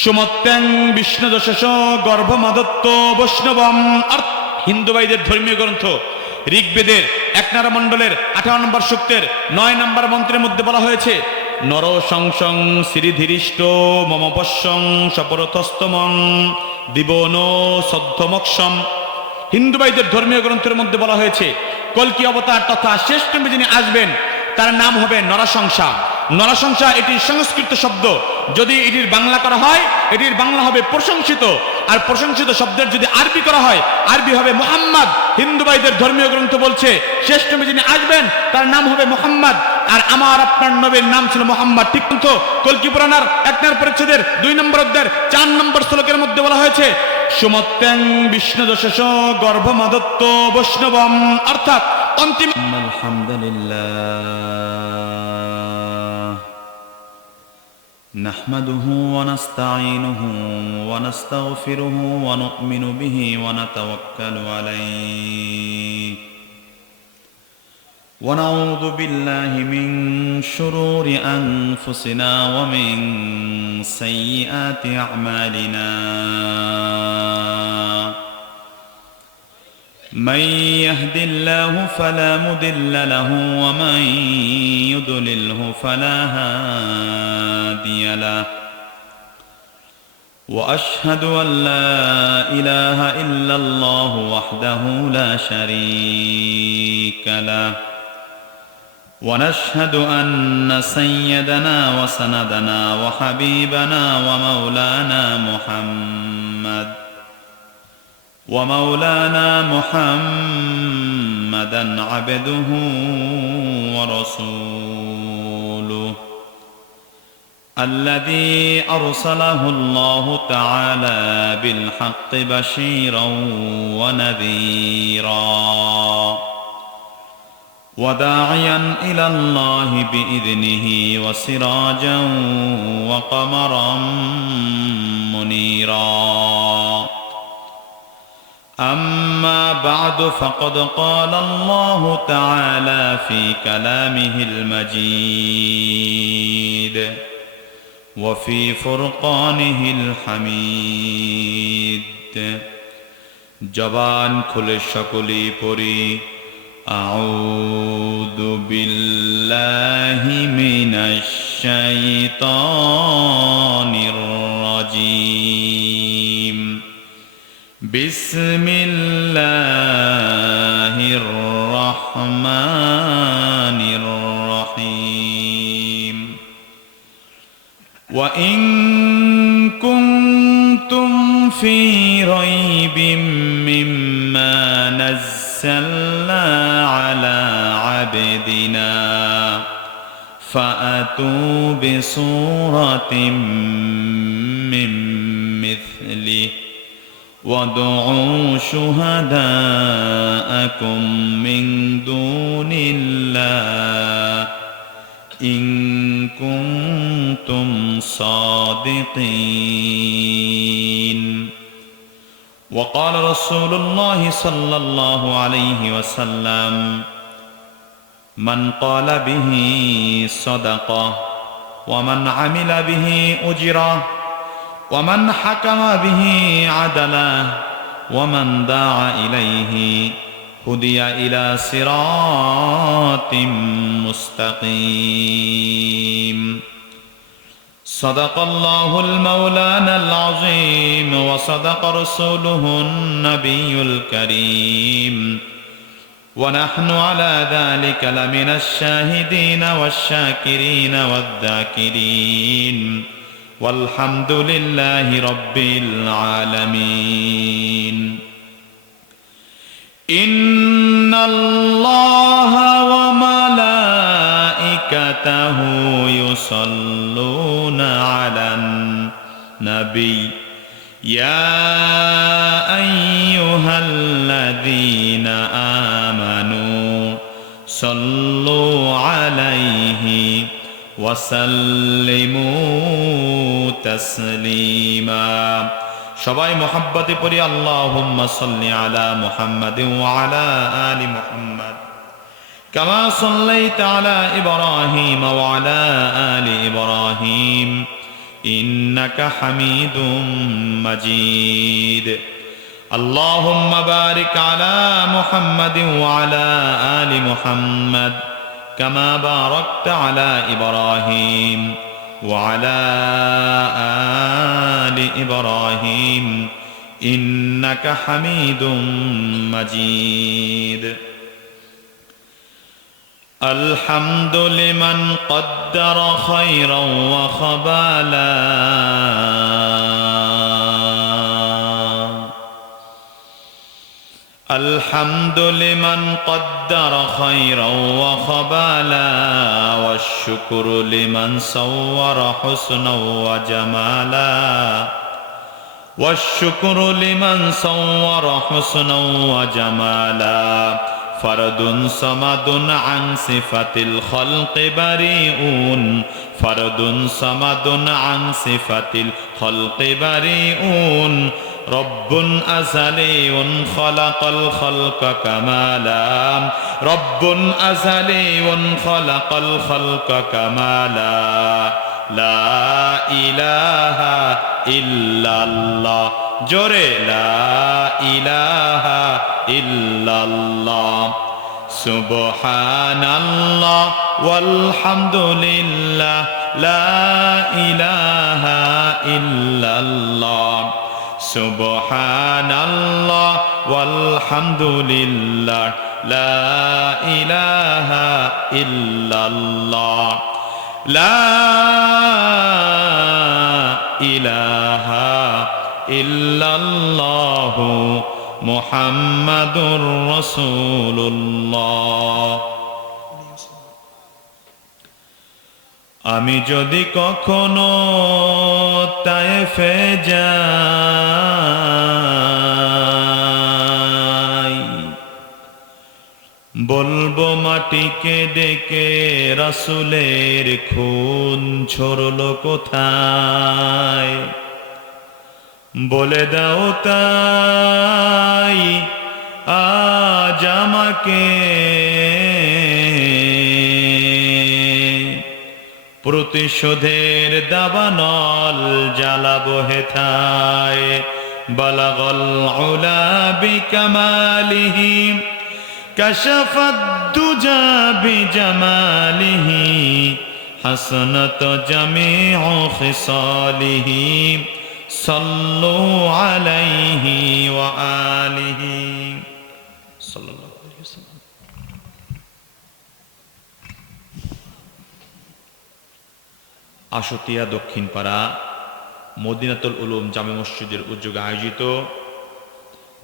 সুমত্যাং বিষ্ণুদশেষ গর্ভমাদত্ত বৈষ্ণবম। হিন্দু ভাইদের ধর্মীয় গ্রন্থ ঋগ্বেদের 1 নম্বর মণ্ডলের 18 নম্বর সূক্তের 9 নম্বর মন্ত্রের মধ্যে বলা হয়েছে, নর সংসং শ্রীধীরিষ্ট মম পশ্যং সপরথস্তমং দিবনো সদ্ধমক্ষম। হিন্দু ভাইদের ধর্মীয় গ্রন্থের মধ্যে বলা হয়েছে কল্কি অবতার তথা শেষ নবী যিনি আসবেন তার নাম হবে নরসংসা। নরসংসা এটি সংস্কৃত শব্দ, যদি এটির বাংলা করা হয় এটির বাংলা হবে প্রশংসিত, আর প্রশংসিত শব্দের যদি আরবি করা হয় আরবি হবে মুহাম্মদ। হিন্দু ভাইদের ধর্মীয় গ্রন্থ বলছে শেষ নবী যিনি আসবেন তার নাম হবে মুহাম্মদ, আর আমার আপনার নবীর নাম ছিল মুহাম্মদ। ঠিক তো কল্কি পুরাণের 1 নম্বর পরিচ্ছেদের 2 নম্বর অধ্যায়ের 4 নম্বর শ্লোকের মধ্যে বলা হয়েছে সুমত্যাং বিষ্ণুদশেষ গর্ভমাদত্ত বৈষ্ণবম, অর্থাৎ অন্তিম। আলহামদুলিল্লাহ নাহমাদুহু ওয়া নাস্তাঈনুহু ওয়া নাস্তাগফিরুহু ওয়া নু'মিনু বিহি ওয়া নাতাওয়াক্কালু আলাইহি ওয়া নাউযু বিল্লাহি মিন শুরুরি আনফুসিনা ওয়া মিন সাইয়্যাতি আ'মালিনা। من يهد الله فلا مضل له ومن يضلله فلا هادي له واشهد ان لا اله الا الله وحده لا شريك له ونشهد ان سيدنا وسندنا وحبيبنا ومولانا محمدا عبده ورسوله الذي أرسله الله تعالى بالحق بشيرا ونذيرا وداعيا إلى الله بإذنه وسراجا وقمرا منيرا. أما بعد فقد قال الله تعالى في كلامه المجيد وفي فرقانه الحميد. জবান খুলে সকলে পড়ি আউযু বিল্লাহি মিনাশ শাইতানির রাজীম। বিসমিল্লাহির রহমানির রহিম। ওয়া ইন কুনতুম ফি রাইবিম মিম্মা নাযালনা আলা আবদিনা ফাআতু বিসূরাতিম মিন মিথলিহি وادعوا شهداءكم من دون الله إن كنتم صادقين. وقال رسول الله صلى الله عليه وسلم من قال به صدقة ومن عمل به أجره ومن حكم به عدلا ومن دعا إليه هدي إلى صراط مستقيم. صدق الله المولانا العظيم وصدق رسوله النبي الكريم ونحن على ذلك لمن الشاهدين والشاكرين والذاكرين والحمد لله رب العالمين. إن الله وملائكته يصلون على النبي يا أيها الذين آمنوا صلوا عليه وسلموا تسليما. সবাই মহব্বতে পড়ি আল্লাহুম্মা সাল্লি আলা মুহাম্মাদিন ওয়া আলা আলি মুহাম্মাদ কামা সাল্লাইতা আলা ইব্রাহিম ওয়া আলা আলি ইব্রাহিম إنك حميد مجيد اللهم بارك على محمد وعلى آل محمد كما باركت على إبراهيم وعلى آل إبراهيم إنك حميد مجيد الحمد لمن قدر خيرا وخبالا الحمد لمن قدر خيرا وخبالا والشكر لمن صور حسنا وجمالا والشكر لمن صور حسنا وجمالا فرد صمد عن صفة الخلق بريء فرد صمد عن صفة الخلق بريء رب أزلي خلق الخلق كمالا رب أزلي خلق الخلق كمالا لا إله إلا الله جوري لا إله إلا الله سبحان الله والحمد لله لا إله إلا الله سبحان الله والحمد لله لا إله إلا الله لا إله إلا الله محمد رسول الله আমি যদি কখনো তায়েফে যাই বলবো মাটিকে ডেকে রাসূলের খুন ঝরলো কোথায় বলে দাও তাই আজ আমাকে প্রতিশোধের দাবানল জ্বালাবো হেথায় বালাগল উলা বিকামালিহি কাশাফাদ দুজা বিজামালিহি হাসনাত জামিউ খিসালিহি সাল্লু আলাইহি ওয়া আলিহি সাল্লাল্লাহু আলাইহি ওয়াসাল্লাম। আশুতিয়া দক্ষিণপাড়া মদিনাতুল উলুম জামে মসজিদের উদ্যোগে আয়োজিত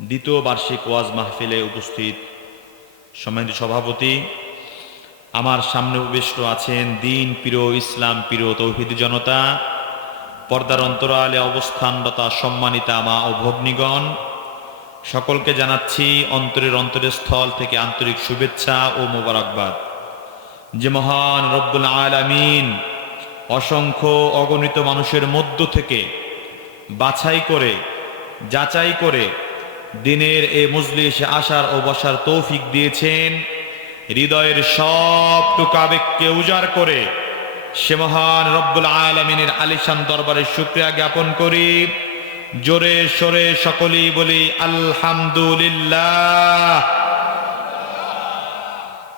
দ্বিতীয় বার্ষিক ওয়াজ মাহফিলে উপস্থিত সম্মানিত সভাপতি, আমার সামনে উপবিষ্ট আছেন দিন প্রিয় ইসলাম প্রিয় তৌহিদি জনতা, পর্দার অন্তরালে অবস্থানরত সম্মানিতা মা ও ভগ্নীগণ, সকলকে জানাচ্ছি অন্তরের স্থল থেকে আন্তরিক শুভেচ্ছা ও মোবারকবাদ। যে মহান রব্বুল আলামিন অসংখ্য অগণিত মানুষের মধ্য থেকে বাছাই করে যাচাই করে দিনের এই মজলিসে আসার ও বসার তৌফিক দিয়েছেন, হৃদয়ের সবটুকু আবেগকে উজাড় করে সে মহান রব্বুল আলামিনের আলিশান দরবারে শুকরিয়া জ্ঞাপন করি। জোরে সোরে সকলেই বলি আলহামদুলিল্লাহ।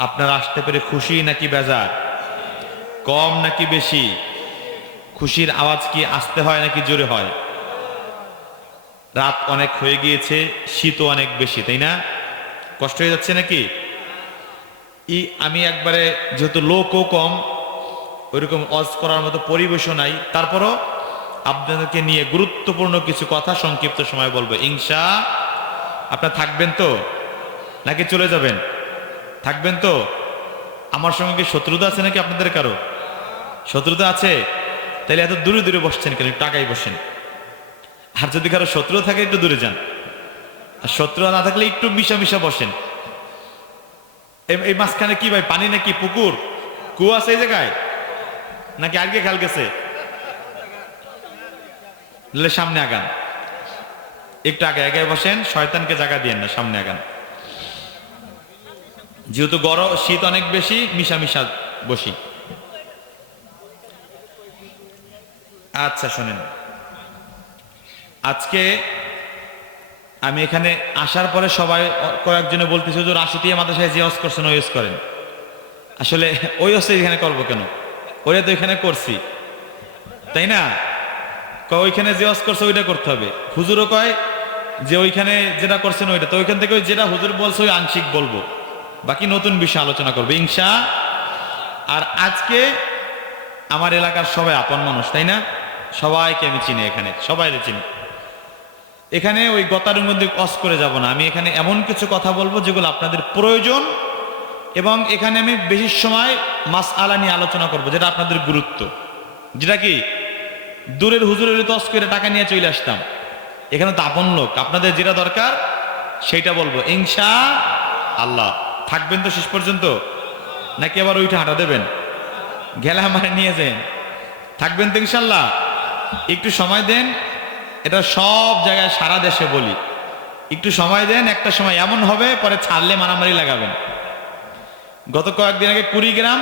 আপনারা আসতে পেরে খুশি নাকি বেজার? কম নাকি বেশি? খুশির আওয়াজ কি আসতে হয় নাকি জোরে হয়? রাত অনেক হয়ে গিয়েছে, শীতও অনেক বেশি, তাই না? কষ্ট হয়ে যাচ্ছে নাকি? আমি একবারে যেহেতু লোকও কম, ওইরকম ওয়াজ করার মতো পরিবেশও নাই, তারপরও আপনাদেরকে নিয়ে গুরুত্বপূর্ণ কিছু কথা সংক্ষিপ্ত সময় বলবো ইনশা। আপনারা থাকবেন তো নাকি চলে যাবেন? থাকবেন তো? আমার সঙ্গে কি শত্রুতা আছে নাকি আপনাদের কারো? শত্রুতা আছে? তাহলে এত দূরে দূরে বসছেন কেন? টাকায় বসেন। আর যদি কারো শত্রু থাকে একটু দূরে যান, আর শত্রু না থাকলে একটু মিশা মিশা বসেন। এই মাঝখানে কি ভাই, পানি নাকি পুকুর কুয়া আছে এই জায়গায়, নাকি আগে খাল গেছে? সামনে আগান, একটু আগে আগে বসেন, শয়তানকে জায়গা দিয়েন না, সামনে আগান। যেহেতু গরম শীত অনেক বেশি, মিশা মিশা বসি। আচ্ছা শোনেন, আজকে আমি এখানে আসার পরে সবাই কয়েকজনে বলতেছে যে রাশিটিয়া মাদ্রাসায় যে হজ করছেন ওই হজ করেন। আসলে ওই হজ এখানে করবো কেন, ওইটা তো এখানে করছি, তাই না? ওইখানে যে হজ করছে ওইটা করতে হবে। হুজুরও কয় যে ওইখানে যেটা করছেন ওইটা, তো ওইখান থেকে ওই যেটা হুজুর বলছে ওই আংশিক বলবো, বাকি নতুন বিষয় আলোচনা করবে ইনশা। আর আজকে আমার এলাকার সবাই আপন মানুষ, তাই না? সবাইকে আমি চিনি, এখানে সবাই চিনি। এখানে ওই গতার মধ্যে কস করে যাব না, আমি এখানে এমন কিছু কথা বলবো যেগুলো আপনাদের প্রয়োজন, এবং এখানে আমি বেশি সময় মাসআলা নিয়ে আলোচনা করব যেটা আপনাদের গুরুত্ব, যেটা কি দূরের হুজুরের তস করে টাকা নিয়ে চলে আসতাম, এখানে তো আপন লোক, আপনাদের যেটা দরকার সেইটা বলবো ইনশা আল্লাহ। থাকবেন তো শেষ পর্যন্ত, নাকি আবার ওইটা হাঁটা দেবেন, গেলে আমার নিয়ে যান? থাকবেন তো ইনশাল্লাহ? একটু সময় দেন, এটা সব জায়গায় সারা দেশে বলি, একটু সময় দেন, একটা সময় এমন হবে পরে ছাড়লে মারামারি লাগাবেন। গত কয়েকদিন আগে কুড়িগ্রাম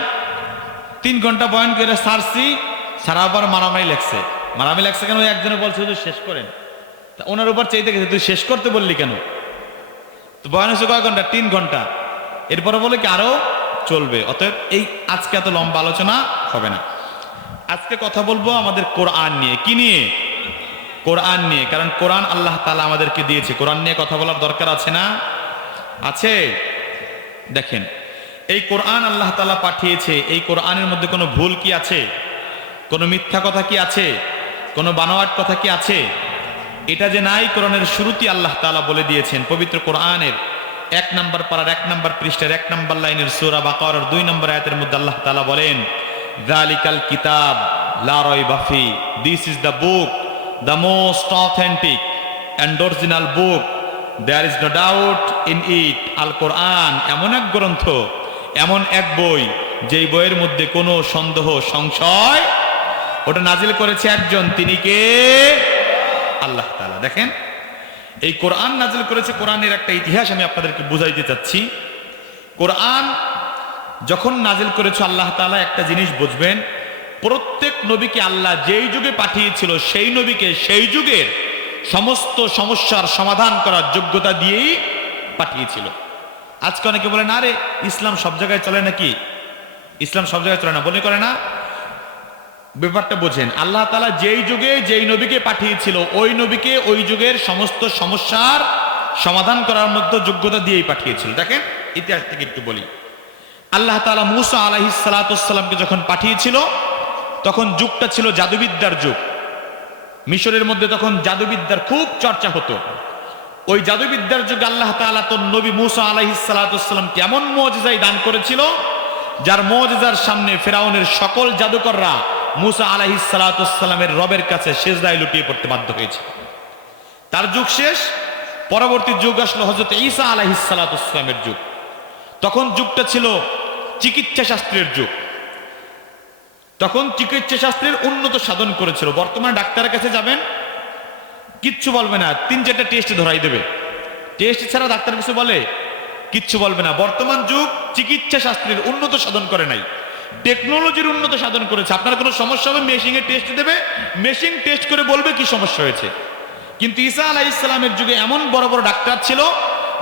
3 ঘন্টা বয়ান করে সারছি, সারা পর মারামারি লাগছে। মারামারি লাগছে কেন? একজনে বলছে তুই শেষ করেন, তা ওনার উপর চাইতে গেছে তুই শেষ করতে বললি কেন? তো বয়ান হচ্ছে কয়েক ঘন্টা, 3 ঘন্টা, এরপরে বলে কি আরো চলবে। অতএব এই আজকে এত লম্বা আলোচনা হবে না। আজকে কথা বলবো আমাদের কোরআন নিয়ে। কি নিয়ে? কোরআন নিয়ে। কারণ কোরআন আল্লাহ তাআলা আমাদেরকে দিয়েছে, কোরআন নিয়ে কথা বলার দরকার আছে না? আছে। দেখেন, এই কোরআন আল্লাহ তাআলা পাঠিয়েছে, এই কোরআনের মধ্যে কোনো ভুল কি আছে? কোনো মিথ্যা কথা কি আছে? কোনো বানোয়াট কথা কি আছে? এটা যে নাই, কোরআনের শুরুতেই আল্লাহ তাআলা বলে দিয়েছেন। পবিত্র কোরআনের 1 নম্বর পারার 1 নম্বর পৃষ্ঠার 1 নম্বর লাইনের সূরা বাকারার 2 নম্বর আয়াতের মধ্যে আল্লাহ তাআলা বলেন, যালিকাল কিতাব লা রাইবা ফি, this is the book, the most authentic and original book, there is no doubt in it. আল কোরআন এমন এক গ্রন্থ, এমন এক বই, যেই বইয়ের মধ্যে কোনো সন্দেহ সংশয়, ওটা নাজিল করেছে একজন, তিনি কে? আল্লাহ তাআলা। দেখেন, এই কোরআন নাজিল করেছে। কোরআনের একটা ইতিহাস আমি আপনাদেরকে বুঝাইতে চাচ্ছি। কোরআন যখন নাজিল করেছে আল্লাহ তাআলা, একটা জিনিস বুঝবেন, প্রত্যেক নবীকে আল্লাহ যেই যুগে পাঠিয়েছিল সেই নবীকে সেই যুগের সমস্ত সমস্যার সমাধান করার যোগ্যতা দিয়েই পাঠিয়েছিল। আজকে অনেকে বলেন আরে ইসলাম সব জায়গায় চলে নাকি? ইসলাম সব জায়গায় চলে না, মনে করে না। ব্যাপারটা বোঝেন, আল্লাহ তাআলা যেই যুগে যেই নবীকে পাঠিয়েছিল ওই নবীকে ওই যুগের সমস্ত সমস্যার সমাধান করার মধ্যে যোগ্যতা দিয়েই পাঠিয়েছিল। দেখেন, ইতিহাস থেকে একটু বলি। আল্লাহ তাআলা মূসা আলাইহিস সালাতুস সালামকে যখন পাঠিয়েছিল, তখন যুগটা ছিল জাদুবিদ্যার যুগ। মিশরের মধ্যে তখন জাদুবিদ্যার খুব চর্চা হতো। ওই জাদুবিদ্যার যুগে আল্লাহ তাআলা তো নবী মূসা আলাইহিস সালাতুস সালামকে এমন মুজিজাই দান করেছিল, যার মুজিজার সামনে ফেরাউনের সকল জাদুকররা মূসা আলাইহিস সালাতুস সালামের রবের কাছে সিজদায় লুটিয়ে পড়তে বাধ্য হয়েছে। তার যুগ শেষ, পরবর্তী যুগ আসলো হযরত ঈসা আলাইহিস সালাতুস সালামের যুগ। তখন যুগটা ছিল চিকিৎসা শাস্ত্রের যুগ। তখন চিকিৎসা শাস্ত্রের উন্নত সাধন করেছিল। বর্তমানে ডাক্তারের কাছে যাবেন, কিচ্ছু বলবে না, 3-4টা টেস্ট ধরাই দেবে। টেস্ট ছাড়া ডাক্তার কিছু বলে? কিচ্ছু বলবে না। বর্তমান যুগ চিকিৎসা শাস্ত্রের উন্নত সাধন করে নাই, টেকনোলজির উন্নত সাধন করেছে। আপনার কোনো সমস্যা হবে, মেশিনে টেস্ট দেবে, মেশিন টেস্ট করে বলবে কি সমস্যা হয়েছে। কিন্তু ঈসা আলাইহিস সালামের যুগে এমন বড় বড় ডাক্তার ছিল,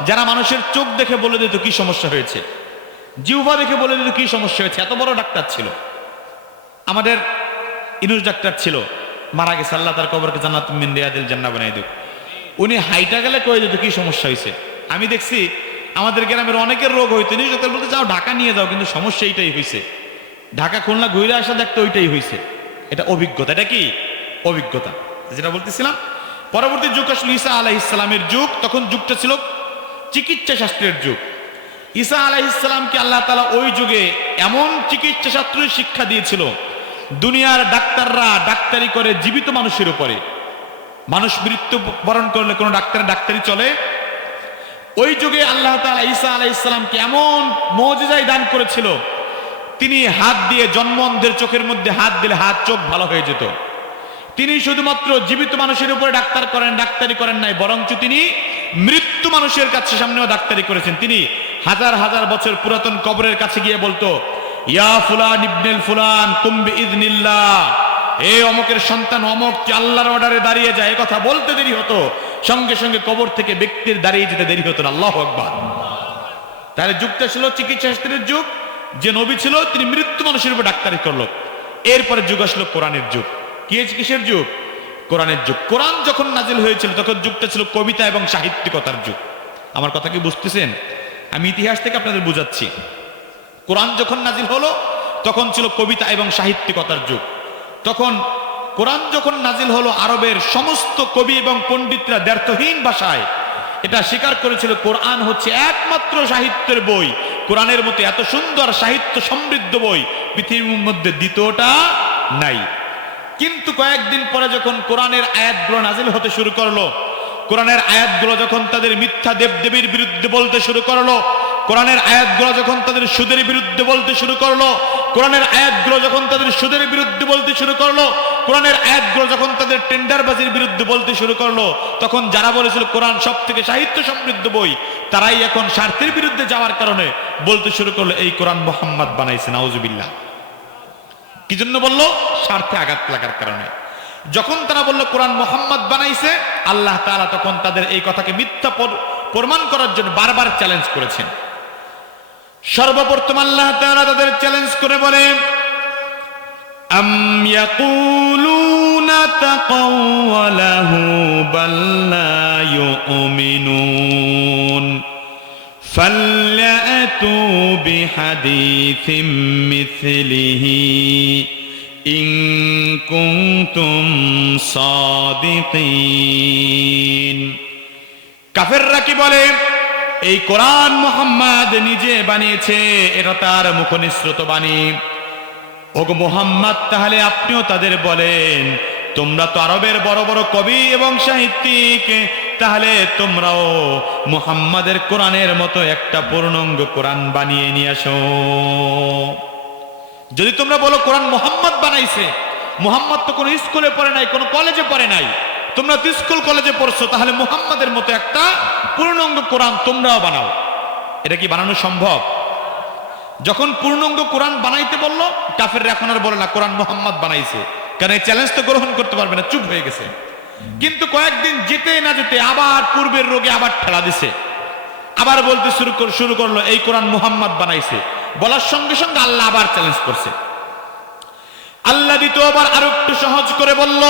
যারা মানুষের চোখ দেখে বলে দিত কি সমস্যা হয়েছে, জিহ্বা দেখে বলে দিত কি সমস্যা হয়েছে। এত বড় ডাক্তার ছিল। আমাদের ইনুস ডাক্তার ছিল, মারা গেছে, আল্লাহ তার কবরকে জান্নাতুম মিন রিয়াদিল জান্নাহ বানাই দিক। উনি হাইটা গেলে কয়ে দিত কি সমস্যা হয়েছে। আমি দেখছি আমাদের গ্রামের অনেকের রোগ হইতো, নিউজ ডাক্তার বলতে যাও ঢাকা নিয়ে যাও, কিন্তু সমস্যা এইটাই হয়েছে। ঢাকা খুলনা ঘুরে আসা দেখতে ওইটাই হয়েছে। এটা অভিজ্ঞতা। এটা কি অভিজ্ঞতা? যেটা বলতেছিলাম, পরবর্তী যুগ আসলে ঈসা আলাইহিস সালামের যুগ। তখন যুগটা ছিল চিকিৎসা শাস্ত্রের যুগ। ঈসা আলাইহিস সালামকে আল্লাহ তাআলা ওই যুগে এমন চিকিৎসা শাস্ত্রের শিক্ষা দিয়েছিল, দুনিয়ার ডাক্তাররা ডাক্তারি করে জীবিত মানুষের উপরে। মানুষ মৃত্যু বরণ করলে কোনো ডাক্তারি চলে? ওই যুগে আল্লাহ তাআলা ঈসা আলাইহিস সালামকে এমন মুজিজাই দান করেছিল, তিনি হাত দিয়ে জন্ম অন্ধের চোখের মধ্যে হাত দিলে হাত চোখ ভালো হয়ে যেত। তিনি শুধুমাত্র জীবিত মানুষের উপরে ডাক্তারি করেন নাই, বরঞ্চ তিনি মৃত্যু মানুষের কাছে সামনেও ডাক্তারি করেছেন। তিনি হাজার হাজার বছর পুরাতন কবরের কাছে গিয়ে বলতো, ইয়া ফুলান ইবনুল ফুলান কুম বিইذনিল্লাহ, এই অমকের সন্তান অমক আল্লাহর অর্ডারে দাঁড়িয়ে যায়, কথা বলতে দেরি হতো, সঙ্গে সঙ্গে কবর থেকে ব্যক্তির দাঁড়িয়ে যেতে দেরি হতো না। আল্লাহু আকবার। তাহলে যুগটা ছিল চিকিৎসা শাস্ত্রের যুগ। যে নবী ছিল তিনি মৃত্যু মানুষের উপর ডাক্তারি করলো। এরপরে যুগ আসলো কোরআনের যুগ। কিসের যুগ? কোরআনের যুগ। কোরআন যখন নাজিল হয়েছিল তখন যুগটা ছিল কবিতা এবং সাহিত্যিকতার যুগ। আমার কথা কি বুঝতেছেন? আমি ইতিহাস থেকে আপনাদের বুঝাচ্ছি। কোরআন যখন নাজিল হলো তখন ছিল কবিতা এবং সাহিত্যিকতার যুগ। তখন কোরআন যখন নাজিল হলো আরবের সমস্ত কবি এবং পণ্ডিতরা দ্ব্যর্থহীন ভাষায় এটা স্বীকার করেছিল কোরআন হচ্ছে একমাত্র সাহিত্যের বই। কোরআনের মতো এত সুন্দর সাহিত্য সমৃদ্ধ বই পৃথিবীর মধ্যে দ্বিতীয়টা নাই। কিন্তু কয়েকদিন পরে যখন কোরআনের আয়াতগুলো নাজিল হতে শুরু করলো, কোরআনের আয়াতগুলো যখন তাদের মিথ্যা দেবদেবীর বিরুদ্ধে বলতে শুরু করলো, কোরআনের আয়াতগুলো যখন তাদের সুদের বিরুদ্ধে বলতে শুরু করলো, কোরআনের আয়াতগুলো যখন তাদের সুদের বিরুদ্ধে বলতে শুরু করলো, কোরআনের আয়াতগুলো যখন তাদের টেন্ডারবাজির বিরুদ্ধে বলতে শুরু করলো, তখন যারা বলেছিল কোরআন সব থেকে সাহিত্য সমৃদ্ধ বই, তারাই এখন স্বার্থের বিরুদ্ধে যাওয়ার কারণে বলতে শুরু করলো এই কোরআন মুহাম্মদ বানাইছে। নাউজুবিল্লাহ। কি জন্য বললো? স্বার্থে আঘাত লাগার কারণে। যখন তারা বললো কোরআন মুহাম্মদ বানাইছে, আল্লাহ তাআলা তখন তাদের এই কথাকে মিথ্যা প্রমাণ করার জন্য বারবার চ্যালেঞ্জ করেছেন। সর্বপ্রথম আল্লাহ তাআলা তাদের চ্যালেঞ্জ করে বলে, আম ইয়াকুলুনা তাকাওয়ালাহু বাল লা ইউমিনুন ফালয়াতু বিহাদিসিম মিছলিহি ইন কুনতুম সাদিকিন। কাফেররা কি বলে? এই কোরআন মুহাম্মদ নিজে বানিয়েছে, এটা তার মুখনিসৃত বাণী। ওগো মুহাম্মদ, তাহলে আপনিও তাদের বলেন, তোমরা তো আরবের বড় বড় কবি এবং সাহিত্যিক, তাহলে তোমরাও মুহাম্মাদের কোরআনের মতো একটা পূর্ণাঙ্গ কোরআন বানিয়ে নিয়ে আসো। যদি তোমরা বলো কোরআন মুহাম্মদ বানাইছে, মুহাম্মদ তো কোনো স্কুলে পড়ে নাই, কোনো কলেজে পড়ে নাই, তোমরা তো স্কুল কলেজে পড়ছো, তাহলে মুহাম্মাদের মতো একটা পূর্ণাঙ্গ কোরআন তোমরাও বানাও। এটা কি বানানো সম্ভব? যখন পূর্ণাঙ্গ কোরআন বানাইতে বললো, কাফেররা এখন আর বলে না কোরআন মুহাম্মদ বানাইছে, কারণ এই চ্যালেঞ্জ তো গ্রহণ করতে পারবে না, চুপ হয়ে গেছে। কিন্তু কয়েকদিন যেতে না যেতে আবার পূর্বের রোগে আবার ঠেলা দিছে, আবার বলতে শুরু করলো এই কোরআন মুহাম্মদ বানাইছে। বলার সঙ্গে সঙ্গে আল্লাহ আবার চ্যালেঞ্জ করছে। আল্লাহ দ্বিতীয়বার আরো একটু সহজ করে বলল,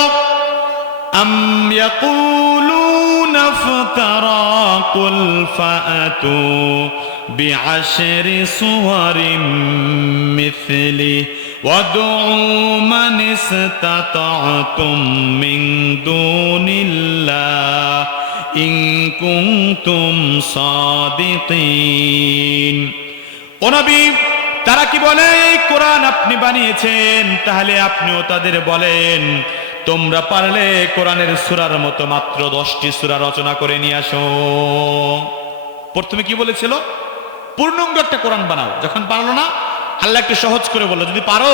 আম ইয়াকুলুনা ইফতারা কুল ফাআতু বিআশরি সুওয়ারিম মিছলিহি ওয়াদউ মান ইসতাতা'তুম মিন দুনিল্লাহ ইন কুনতুম সাদিকিন। ও নবী, তারা কি বলে এই কোরআন আপনি বানিয়েছেন, তাহলে আপনিও তাদের বলেন তোমরা পারলে কোরআনের সূরার মতো মাত্র 10টি সূরা রচনা করে নিয়ে আসো। প্রথমে কি বলেছিল? পূর্ণাঙ্গ একটা কোরআন বানাও। যখন পারলো না, আল্লাহ একটু সহজ করে বললো, যদি পারো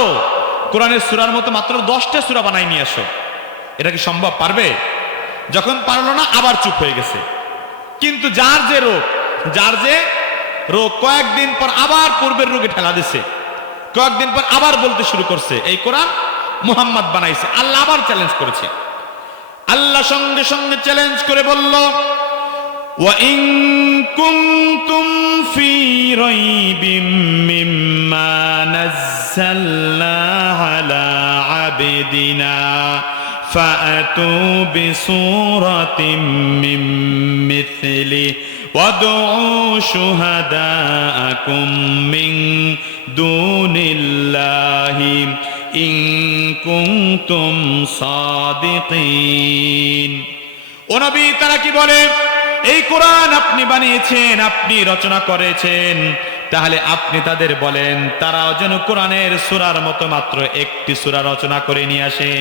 কোরআনের সূরার মতো মাত্র 10টা সূরা বানাই নিয়ে আসো। এটা কি সম্ভব? পারবে? যখন পারলো না, আবার চুপ হয়ে গেছে। কিন্তু যার যে রোগ, কয়েকদিন পর আবার পূর্বের রোগে ঠেলা দিছে, কয়েকদিন পর আবার বলতে শুরু করছে এই কোরআন মুহাম্মদ বানাইছে। আল্লাহ আবার চ্যালেঞ্জ করেছে। আল্লাহ সঙ্গে সঙ্গে চ্যালেঞ্জ করে বলল, ওয়া ইন কুনতুম ফি রাইবিম মিম্মা নাযালনা আলা আবদিনা ফাআতু বিসূরাতিম মিন মিছলিহি ওয়াদউ শুহাদাআকুম মিন দুনিল্লাহি ইন কুনতুম সাদিকিন। ও নবী, তারা কি বলে এই কোরআন আপনি বানিয়েছেন, আপনি রচনা করেছেন, তাহলে আপনি তাদের বলেন তারাও যেন কোরআনের সূরার মতো মাত্র একটি সূরা রচনা করে নিয়ে আসে।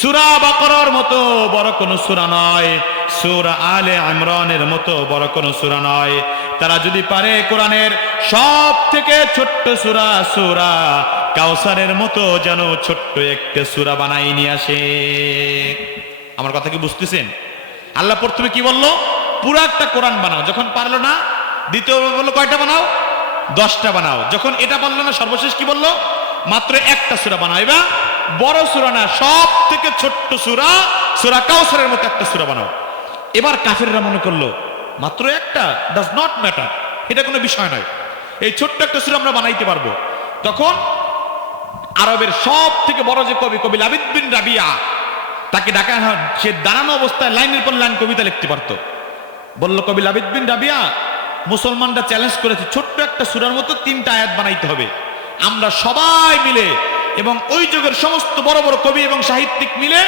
সূরা বাকারার মতো বড় কোনো সূরা নয়, সূরা আলে ইমরানের মতো বড় কোনো সূরা নয়। তারা যদি পারে কোরআনের সব থেকে ছোট্ট সূরা কাউসারের মতো যেন ছোট্ট একটা সূরা বানাই নিয়ে আসে। আমার কথা কি বুঝতেছেন? আল্লাহ প্রথমে কি বললো? পুরো একটা কোরআন বানাও। যখন পারলো না, দ্বিতীয় বললো কয়টা বানাও? 10টা বানাও। যখন এটা বললো না, সর্বশেষ কি বললো? মাত্র একটা সূরা বানাও। এবার বড় সূরা না, সব থেকে ছোট্ট সূরা, সূরা কাউসারের মতো একটা সূরা বানাও। এবার কাফেররা মনে করলো মাত্র একটা, ডাজ নট ম্যাটার, এটা কোনো বিষয় নয়, এই ছোট্ট একটা সূরা আমরা বানাইতে পারবো। তখন আরবের সব থেকে বড় যে কবি, কবি লাবিদ বিন রাবিয়া, তাকে ডাকা হয়। সে দাঁড়ানো অবস্থায় লাইনের পর লাইন কবিতা লিখতে পারতো। বলল কবি লাবিদ বিন রাবিয়া, মুসলমানরা চ্যালেঞ্জ করেছে ছোট্ট একটা সূরার মতো 3টা আয়াত বানাইতে হবে। আমরা সবাই মিলে এবং ওই যুগের সমস্ত বড় বড় কবি এবং সাহিত্যিক মিলে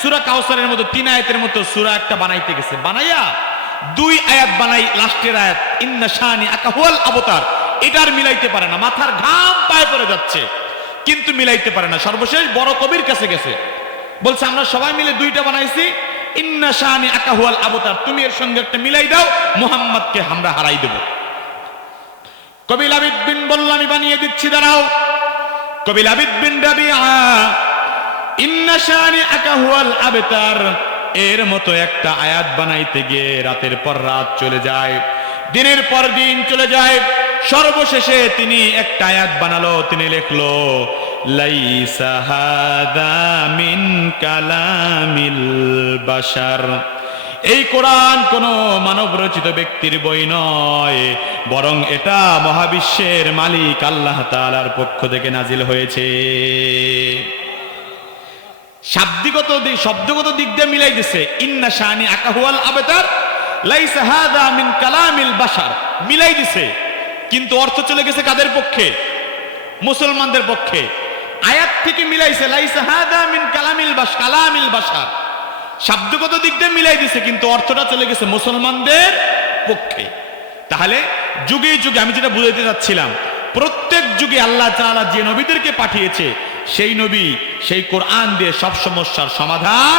সূরা কাউসারের মতো 3 আয়াতের মতো সূরা একটা বানাইতে গেছে। বানাইয়া 2 আয়াত বানাই, লাস্টের আয়াত ইন্না শানি আকা হুয়াল আবতার, এটার মিলাইতে পারে না, মাথার ঘাম পায়ে পড়ে যাচ্ছে, কিন্তু মিলাইতে পারে না। সর্বশেষ বড় কবির কাছে গেছে, বলছে আমরা সবাই মিলে 2টা বানাইছি, ইন্না শানি আকা হুয়াল আবতার, তুমি এর সঙ্গে একটা মিলাই দাও, মুহাম্মদকে আমরা হারাই দেব। কবি লাবিদ বিন বলল আমি বানিয়ে দিচ্ছি, দাঁড়াও। কবি লাবিদ বিন রাবিয়া ইন্না শানি আকা হুয়াল আবতার এর মতো একটা আয়াত বানাইতে গিয়ে রাতের পর রাত চলে যায়, দিনের পর দিন চলে যায়। সর্বশেষে তিনি একটা আয়াত বানালো, তিনি লিখলো লাইসা হাদা মিন কালামিল বাশার, এই কোরআন কোন মানব রচিত ব্যক্তির বই নয়, বরং এটা মহাবিশ্বের মালিক আল্লাহ তাআলার পক্ষ থেকে নাজিল হয়েছে। শাব্দিকত দিক, শব্দগত দিক দিয়ে মিলাই দিছে, ইন্না শানি আকা হুয়াল আবতার লাইসা হাদা মিন কালামিল বাশার, মিলাই দিছে, কিন্তু অর্থ চলে গেছে কাদের পক্ষে? মুসলমানদের পক্ষে। আয়াত থেকে মিলাইছে লাইসা হাদা মিন কালামিল বাশার, শব্দগত দিক দিয়ে মিলাই দিছে, কিন্তু অর্থটা চলে গেছে মুসলমানদের পক্ষে। তাহলে যুগে যুগে আমি যেটা বুঝাইতে চাচ্ছিলাম, প্রত্যেক যুগে আল্লাহ তাআলা যে নবীদেরকে পাঠিয়েছে, সেই নবী সেই কোরআন দিয়ে সব সমস্যার সমাধান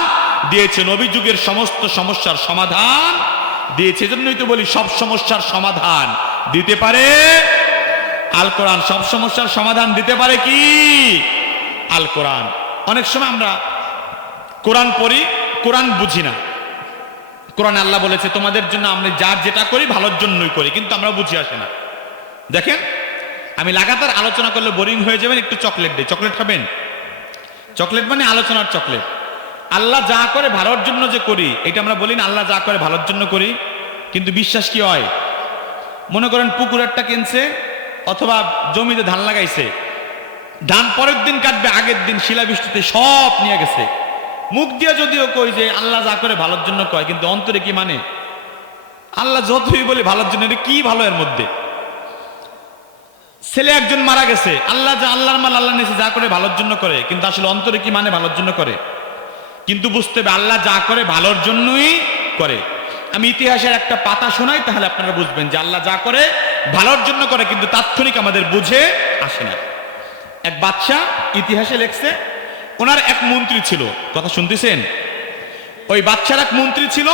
দিয়েছে। নবী যুগের সমস্ত সমস্যার সমাধান দিয়েছে। এজন্যই তো বলি সব সমস্যার সমাধান দিতে পারে আল কোরআন। সব সমস্যার সমাধান দিতে পারে কি? আল কোরআন। অনেক সময় আমরা কোরআন পড়ি, কোরআন বুঝি না। কোরআন আল্লাহ বলেছে তোমাদের জন্য আমরা যার যেটা করি ভালোর জন্যই করি, কিন্তু আমরা বুঝি আসে না। দেখেন, আমি লাগাতার আলোচনা করলে বোরিং হয়ে যাবেন, একটু চকলেট দেই। চকলেট খাবেন? চকলেট মানে আলোচনার চকলেট। আল্লাহ যা করে ভালোর জন্য যে করি, এটা আমরা বলি না আল্লাহ যা করে ভালোর জন্য করি, কিন্তু বিশ্বাস কি হয়? মনে করেন পুকুর একটা কিনছে অথবা জমিতে ধান লাগাইছে, ধান পরের দিন কাটবে, আগের দিন শিলাবৃষ্টিতে সব নিয়ে গেছে। মুখ দিয়ে যদিও কই যে আল্লাহ যা করে ভালোর জন্য কয়, কিন্তু অন্তরে কি মানে? আল্লাহ যতই বলি ভালোর জন্য, এটা কি ভালো এর মধ্যে? ছেলে একজন মারা গেছে, আল্লাহ যা আল্লাহর মাল আল্লাহ নিয়েছে, যা করে ভালোর জন্য করে, কিন্তু আসলে অন্তরে কি মানে? ভালোর জন্য করে। কিন্তু বুঝতে হবে আল্লাহ যা করে ভালোর জন্যই করে। আমি ইতিহাসের একটা পাতা শোনাই, তাহলে আপনারা বুঝবেন যে আল্লাহ যা করে ভালোর জন্য করে, কিন্তু তাৎক্ষণিক আমাদের বুঝে আসে না। এক বাদশা ইতিহাসে লেখছে, ওনার এক মন্ত্রী ছিল। কথা শুনতেছেন? ওই বাদশার এক মন্ত্রী ছিল,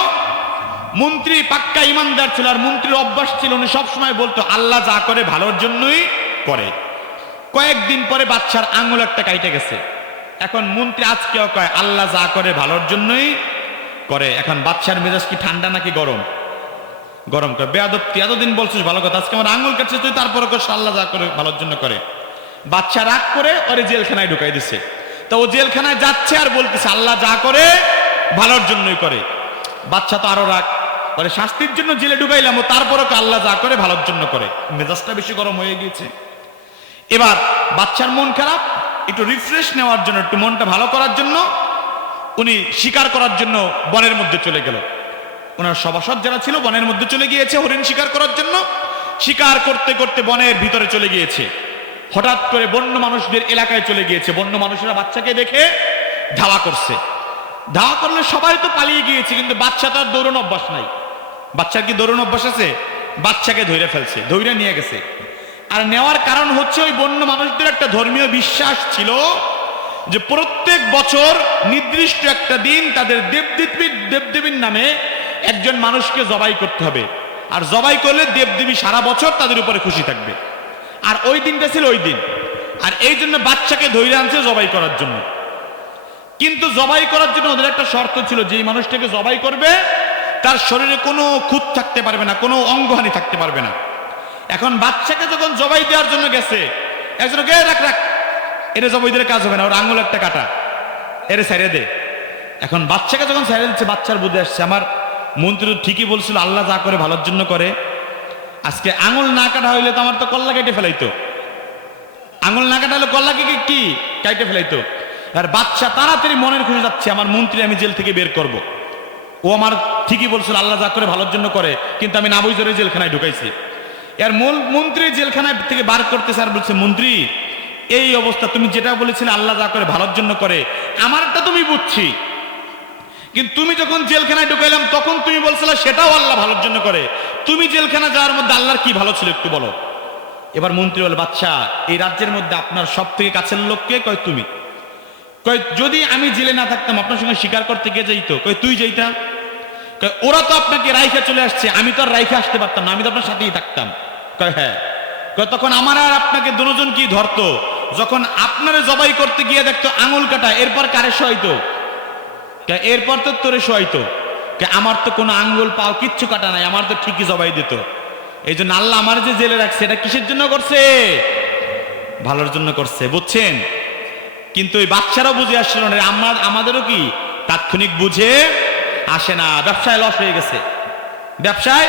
মন্ত্রী পাক্কা ইমানদার ছিল, আর মন্ত্রীর অভ্যাস ছিল উনি সবসময় বলতো আল্লাহ যা করে ভালোর জন্যই করে। কয়েকদিন পরে বাদশার আঙুল একটা কাইটে গেছে। এখন মন্ত্রী আজকেও কয় আল্লাহ যা করে ভালোর জন্যই করে। এখন বাদশার মেজাজ কি ঠান্ডা নাকি গরম? গরম। করে বেয়াদব, তুই এতদিন বলছিস ভালো কথা, আজকে আমার আঙুল কাটছে, তুই তারপরে আল্লাহ যা করে ভালোর জন্য করে। বাদশা রাগ করে ওরে জেলখানায় ঢুকাই দিছে। তো ও জেলখানায় যাচ্ছে আর বলতেছে আল্লাহ যা করে ভালোর জন্যই করে। বাদশা তো আরো রাগ, ওরে শাস্তির জন্য জেলে ঢুকাইলাম, ও তারপরও আল্লাহ যা করে ভালোর জন্য করে। মেজাজটা বেশি গরম হয়ে গিয়েছে। এবার বাদশার মন খারাপ, একটু রিফ্রেশ নেওয়ার জন্য, একটু মনটা ভালো করার জন্য উনি শিকার করার জন্য বনের মধ্যে চলে গেল। ওনার সভাসদ যারা ছিল বনের মধ্যে চলে গিয়েছে হরিণ শিকার করার জন্য। শিকার করতে করতে বনের ভিতরে চলে গিয়েছে। হঠাৎ করে বন্য মানুষদের এলাকায় চলে গিয়েছে। বন্য মানুষেরা বাচ্চাকে দেখে ধাওয়া করছে। ধাওয়া করলে সবাই তো পালিয়ে গিয়েছে, কিন্তু বাচ্চা তার দৌড়ানো অভ্যাস নাই। বাচ্চার কি দৌড়ানো অভ্যাস আছে? বাচ্চাকে ধরে ফেলছে, ধরে নিয়ে গেছে। আর নেওয়ার কারণ হচ্ছে ওই বন্য মানুষদের একটা ধর্মীয় বিশ্বাস ছিল যে প্রত্যেক বছর নির্দিষ্ট একটা দিন তাদের দেবদেবীর নামে একজন মানুষকে জবাই করতে হবে। আর জবাই করলে দেবদেবী সারা বছর তাদের উপরে খুশি থাকবে। আর ওই দিনটা ছিল ওই দিন। আর এই জন্য বাচ্চাকে ধরে আনছে জবাই করার জন্য। কিন্তু জবাই করার জন্য ওদের একটা শর্ত ছিল, যে এই মানুষটাকে জবাই করবে তার শরীরে কোনো খুঁত থাকতে পারবে না, কোনো অঙ্গহানি থাকতে পারবে না। এখন বাচ্চাকে যখন জবাই দেওয়ার জন্য গেছে, একজন রাখ রাখ, এটা জবাই দিলে কাজ হবে না, ওর আঙুল একটা কাটা, এরে সাইরে দে। এখন বাচ্চাকে যখন সাইরে দিচ্ছে, বাচ্চার বুদ্ধি আসছে, আমার মন্ত্রী ঠিকই বলছিল আল্লাহ যা করে ভালোর জন্য করে। আজকে আঙুল না কাটা হইলে তো আমার তো কল্লা কেটে ফেলাইতো, আঙুল না কাটা হলে কল্লাকে কি কেটে ফেলাইতো। আর বাচ্চা তাড়াতাড়ি মনের খুশি যাচ্ছে আমার মন্ত্রী আমি জেল থেকে বের করব। ও আমার ঠিকই বলছিল আল্লাহ যা করে ভালোর জন্য করে, কিন্তু আমি না বুঝে জেলখানায় ঢুকাইছি। এর মূল মন্ত্রী জেলখানায় থেকে বার করতেছে আর বলছে, মন্ত্রী এই অবস্থা, তুমি যেটা বলেছিলে আল্লাহ যা করে ভালোর জন্য করে, আমারটা তুমি বুঝছি, কিন্তু তুমি যখন জেলখানায় ঢুকাইলাম তখন তুমি বলছিলে সেটাও আল্লাহ ভালোর জন্য করে, তুমি জেলখানা যাওয়ার মধ্যে আল্লাহর কি ভালো ছিল একটু বলো। এবার মন্ত্রী বলে, বাচ্চা এই রাজ্যের মধ্যে আপনার সব থেকে কাছের লোককে? কয় তুমি। কয় যদি আমি জেলে না থাকতাম আপনার সঙ্গে শিকার করতে কে যাইতো? কয় তুই যাইতা। কয় ওরা তো আপনাকে রাইখা চলে আসছে, আমি তো আর রাইখা আসতে পারতাম না, আমি তো আপনার সাথেই থাকতাম। কয় হ্যাঁ। কয় তখন আমার আর আপনাকে দুজন কি ধরতো? যখন আপনারে জবাই করতে গিয়ে দেখতো আঙুল কাটা, এরপর কারে শোয়াইতো? এরপর তো তোরে শোয়াইতো। আমার তো কোনো আঙ্গুল পাও কিচ্ছু কাটা নাই, আমার তো ঠিকই জবাই দিত। এই জন্য আল্লাহ আমার যে জেলে রাখছে এটা কিসের জন্য করছে? ভালোর জন্য করছে, বুঝছেন? কিন্তু ওই বাচ্চারাও বুঝে আসছিল না, আমাদেরও কি তাৎক্ষণিক বুঝে আসে না। ব্যবসায় লস হয়ে গেছে, ব্যবসায়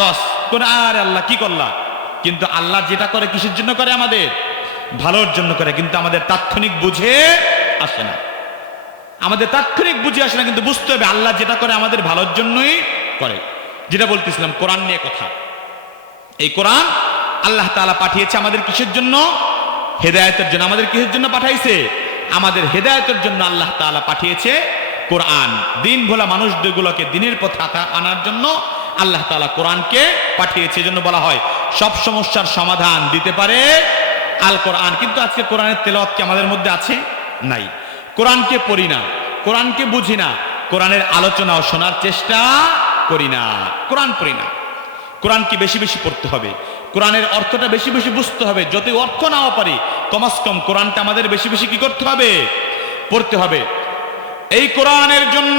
লস করে, আর আল্লাহ কি করলা? কিন্তু আল্লাহ যেটা করে কিসের জন্য করে? আমাদের ভালোর জন্য করে, কিন্তু আমাদের তাৎক্ষণিক বুঝে আসে না, আমাদের তাৎক্ষণিক বুঝে আসে না। কিন্তু বুঝতে হবে আল্লাহ যেটা করে আমাদের ভালোর জন্যই করে। যেটা বলতেছিলাম কোরআন নিয়ে কথা, এই কোরআন আল্লাহ তাআলা পাঠিয়েছে আমাদের কিসের জন্য? হেদায়েতের জন্য। আমাদের কিসের জন্য পাঠাইছে? আমাদের হেদায়েতের জন্য আল্লাহ তাআলা পাঠিয়েছে কোরআন। দিন ভোলা মানুষগুলোকে দিনের পথে আনার জন্য আল্লাহ তাআলা কোরআনকে পাঠিয়েছে। এজন্য বলা হয় সব সমস্যার সমাধান দিতে পারে আল কোরআন। কিন্তু আজকে কোরআনের তেলাওয়াত কি আমাদের মধ্যে আছে? নাই। কোরআনকে পড়ি না, কোরআনকে বুঝি না, কোরআনের আলোচনাও শোনার চেষ্টা করি না, কোরআন পড়ি না। কোরআনকে বেশি বেশি পড়তে হবে, কোরআনের অর্থটা বেশি বেশি বুঝতে হবে। যতই অর্থ নাও পারি, কমাস কম কোরআনটা আমাদের বেশি বেশি কি করতে হবে? পড়তে হবে। এই কোরআনের জন্য,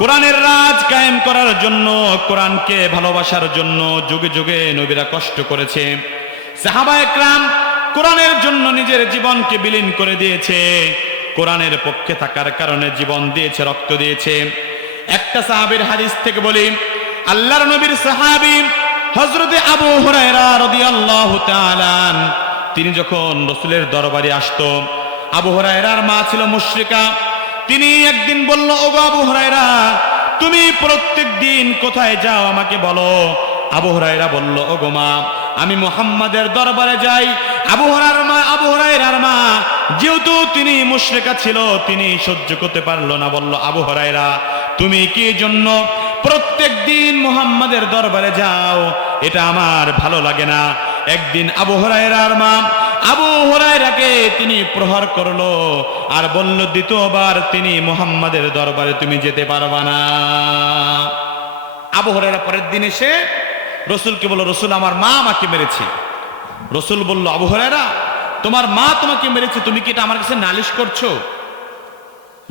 কোরআনের রাজ কায়েম করার জন্য, কোরআনকে ভালোবাসার জন্য যুগে যুগে নবীরা কষ্ট করেছে। সাহাবায়ে কেরাম কোরআনের জন্য নিজের জীবনকে বিলীন করে দিয়েছে, কোরআনের পক্ষে থাকার কারণে জীবন দিয়েছে, রক্ত দিয়েছে। একটা সাহাবীর হাদিস থেকে বলি, আল্লাহর নবীর সাহাবী হযরতে আবু হুরায়রা রাদিয়াল্লাহু তাআলা, তিনি যখন রাসূলের দরবারে আসতো, আবু হুরায়রার মা ছিল মুশরিকা। তিনি একদিন বলল, ওগো আবু হুরায়রা, তুমি প্রত্যেক দিন কোথায় যাও আমাকে বলো। আবু হুরায়রা বলল, ওগো মা, আমি মুহাম্মাদের দরবারে যাই। আবু হুরায়রার মা যেহেতু তিনি মুশরিকা ছিল, তিনি সহ্য করতে পারলো না, বলল, আবু হুরায়রা, তুমি কি জন্য প্রত্যেক দিন মুহাম্মাদের দরবারে যাও? এটা আমার ভালো লাগে না। একদিন আবু হুরায়রার মা আবু হুরায়রাকে তিনি প্রহার করলো আর বলল, দ্বিতীয়বার তিনি মুহাম্মাদের দরবারে তুমি যেতে পারবা না। আবু হুরায়রা পরের দিন এসে রাসূলকে বলল, রাসূল, আমার মা আমাকে মেরেছে। রাসূল বলল, আবু হুরায়রা, তোমার মা তোমাকে মেরেছে, তুমি কি এটা আমার কাছে নালিশ করছো?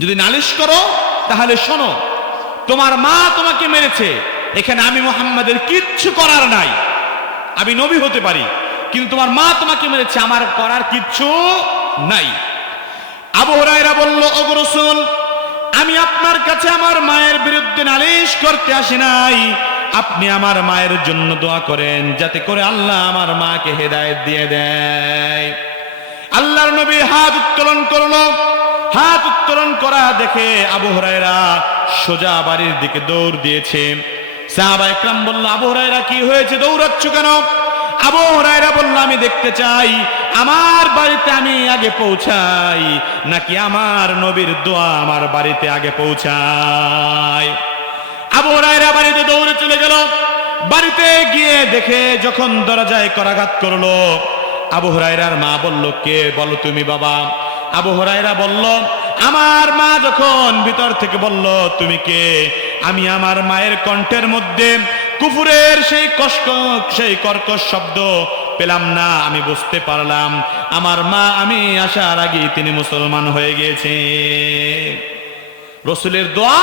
যদি নালিশ করো তাহলে শোনো, তোমার মা তোমাকে মেরেছে, এখানে আমি মুহাম্মাদের কিচ্ছু করার নাই। আমি নবী হতে পারি, কিন্তু তোমার মা তোমাকে মেরেছে, আমার করার কিচ্ছু নাই। আবু হুরায়রা বলল, ওগো রাসূল, আমি আপনার কাছে আমার মায়ের বিরুদ্ধে নালিশ করতে আসি নাই, আপনি আমার মায়ের জন্য দোয়া করেন যাতে করে আল্লাহ আমার মাকে হেদায়েত দিয়ে দেয়। আল্লাহর নবী হাত উত্তোলন করলো, হাত উত্তোলন করা দেখে আবু হুরায়রা সোজা বাড়ির দিকে দৌড় দিয়েছে। সাহাবায়ে কেরাম বলল, আবু হুরায়রা কি হয়েছে, দৌড়াচ্ছ কেন? আবু হুরায়রা বলল, আমি দেখতে চাই আমার বাড়িতে আমি আগে পৌঁছাই নাকি আমার নবীর দোয়া আমার বাড়িতে আগে পৌঁছায়। আবু হুরায়রা বাড়িতে দৌড়ে চলে গেল। বাড়িতে গিয়ে দেখে যখন দরজায় করাঘাত করলো, আবু হুরায়রার মা বলল, কে, বলো তুমি বাবা। আবু হুরায়রা বলল, আমার মা যখন ভিতর থেকে বলল, তুমি কে, আমি আমার মায়ের কণ্ঠের মধ্যে কুফুরের সেই কর্কশ শব্দ পেলাম না। আমি বুঝতে পারলাম আমার মা আমি আসার আগে তিনি মুসলমান হয়ে গিয়েছে। রাসূলের দোয়া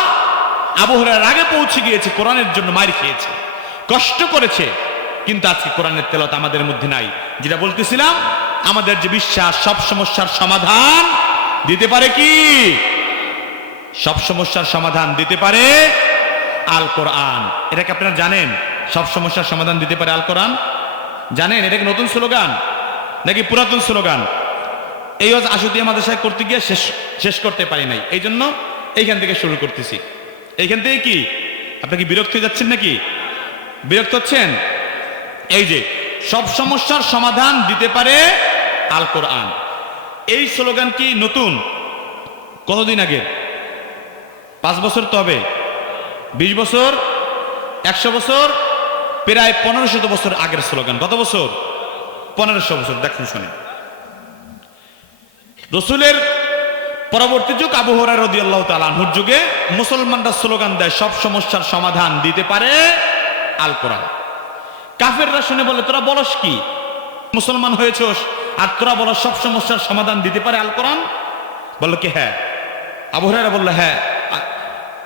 আবু হুরায়রার আগে পৌঁছে গিয়েছে, কোরআনের জন্য মার খেয়েছে, কষ্ট করেছে, কিন্তু আজকে কোরআনের তেলাওয়াত আমাদের মধ্যে নাই। যেটা বলতেছিলাম, আমাদের যে বিশ্বাস সব সমস্যার সমাধান দিতে পারে কি? সব সমস্যার সমাধান দিতে পারে আল কোরআন। এটাকে আপনারা জানেন? সব সমস্যার সমাধান দিতে পারে আল কোরআন। জানেন এটা কি নতুন স্লোগান নাকি পুরাতন স্লোগান? এই ওয়াজ আশুতিয়া মাদ্রাসায় করতে গিয়ে শেষ করতে পারি নাই, এই জন্য এইখান থেকে শুরু করতেছি। এইখান থেকে কি আপনি কি বিরক্ত হয়ে যাচ্ছেন নাকি? বিরক্ত হচ্ছেন? এই যে সব সমস্যার সমাধান দিতে পারে আল কোরআন, এই স্লোগান কি নতুন? কতদিন আগে? 5 বছর তো হবে, 20 বছর, 100 বছর, প্রায় 1500 বছর আগের স্লোগান। কত বছর? 1500 বছর। দেখুন শুনে, রসুলের পরবর্তী যুগ আবু হুরায়রা রাদিয়াল্লাহু তাআলা আনহুর যুগে মুসলমানরা স্লোগান দেয় সব সমস্যার সমাধান দিতে পারে আল কোরআন। কাফেররা শুনে বলে তোরা বলস কি, মুসলমান হয়েছস আর তোরা বলস সব সমস্যার সমাধান দিতে পারে আল কোরআন? বলল কি হ্যাঁ। আবু হুরায়রা বলল হ্যাঁ।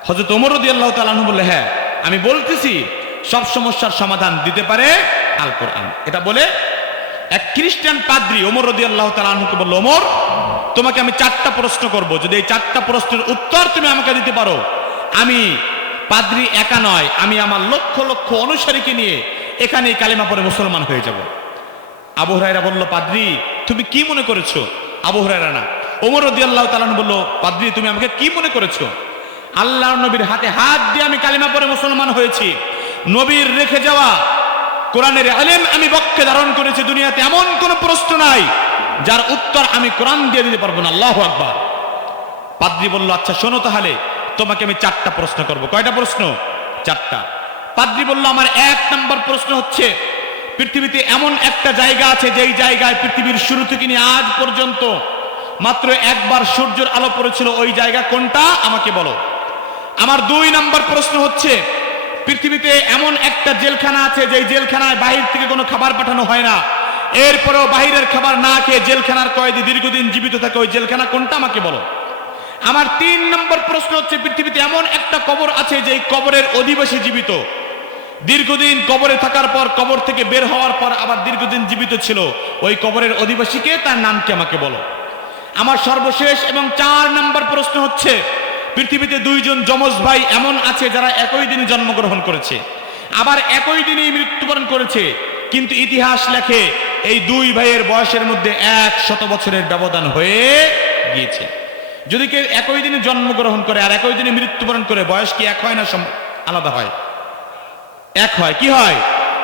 হযরত ওমর রাদিয়াল্লাহু তাআলা আনহু বলল হ্যাঁ, আমি বলতেছি সব সমস্যার সমাধান দিতে পারে আল কোরআন। এটা বলে এক খ্রিস্টান পাদ্রী ওমর রাদিয়াল্লাহু তাআলা আনহুকে বলল, ওমর তোমাকে আমি 4টা প্রশ্ন করব, যদি এই 4টা প্রশ্নের উত্তর তুমি আমাকে দিতে পারো, আমি পাদ্রী একা নয়, আমি আমার লক্ষ লক্ষ অনুসারীকে নিয়ে এখানেই কালিমা পড়ে মুসলমান হয়ে যাব। আবু হুরায়রা বলল, পাদ্রী তুমি কি মনে করেছো? আবু হুরায়রা না, ওমর রাদিয়াল্লাহু তাআলা আনহু বলল, পাদ্রী তুমি আমাকে কি মনে করেছো? আল্লাহর নবীর হাতে হাত দিয়ে আমি কালিমা পড়ে মুসলমান হয়েছি। নবীর রেখে যাওয়া কোরআনের ইলম আমি বক্ষে ধারণ করেছি। দুনিয়াতে এমন কোন প্রশ্ন নাই যার উত্তর আমি কোরআন দিয়ে দিতে পারবো না। আল্লাহু আকবার। পাদ্রী বলল, আচ্ছা শোনো তাহলে তোমাকে আমি 4টা প্রশ্ন করব। কয়টা প্রশ্ন? 4টা। পাদ্রী বলল, আমার 1 নম্বর প্রশ্ন হচ্ছে, পৃথিবীতে এমন একটা জায়গা আছে যেই জায়গায় পৃথিবীর শুরু থেকে নিয়ে আজ পর্যন্ত মাত্র একবার সূর্যের আলো পড়েছিল, ওই জায়গা কোনটা আমাকে বলো। আমার 2 নম্বর প্রশ্ন হচ্ছে, পৃথিবীতে এমন একটা জেলখানা আছে যেই জেলখানায় বাহির থেকে কোনো খাবার পাঠানো হয় না, এরপরেও বাহিরের খাবার না খেয়ে জেলখানার কয়েদি দীর্ঘদিন জীবিত থাকে, ওই জেলখানা কোনটা আমাকে বলো। আমার 3 নম্বর প্রশ্ন হচ্ছে, পৃথিবীতে এমন একটা কবর আছে যেই কবরের অধিবাসী জীবিত, দীর্ঘদিন কবরে থাকার পর কবর থেকে বের হওয়ার পর আবার দীর্ঘদিন জীবিত ছিল, ওই কবরের অধিবাসীকে তার নাম কি আমাকে বলো। আমার সর্বশেষ এবং 4 নম্বর প্রশ্ন হচ্ছে, পৃথিবীতে 2 জন যমজ ভাই এমন আছে যারা একই দিনে জন্মগ্রহণ করেছে, আবার একই দিনেই মৃত্যুবরণ করেছে, কিন্তু ইতিহাস লেখে এই 2 ভাইয়ের বয়সের মধ্যে 100 বছরের ব্যবধান হয়ে গিয়েছে। যদি কেউ একই দিনে জন্মগ্রহণ করে আর একই দিনে মৃত্যুবরণ করে, বয়স কি এক হয় না আলাদা হয়? এক হয়। কি হয়?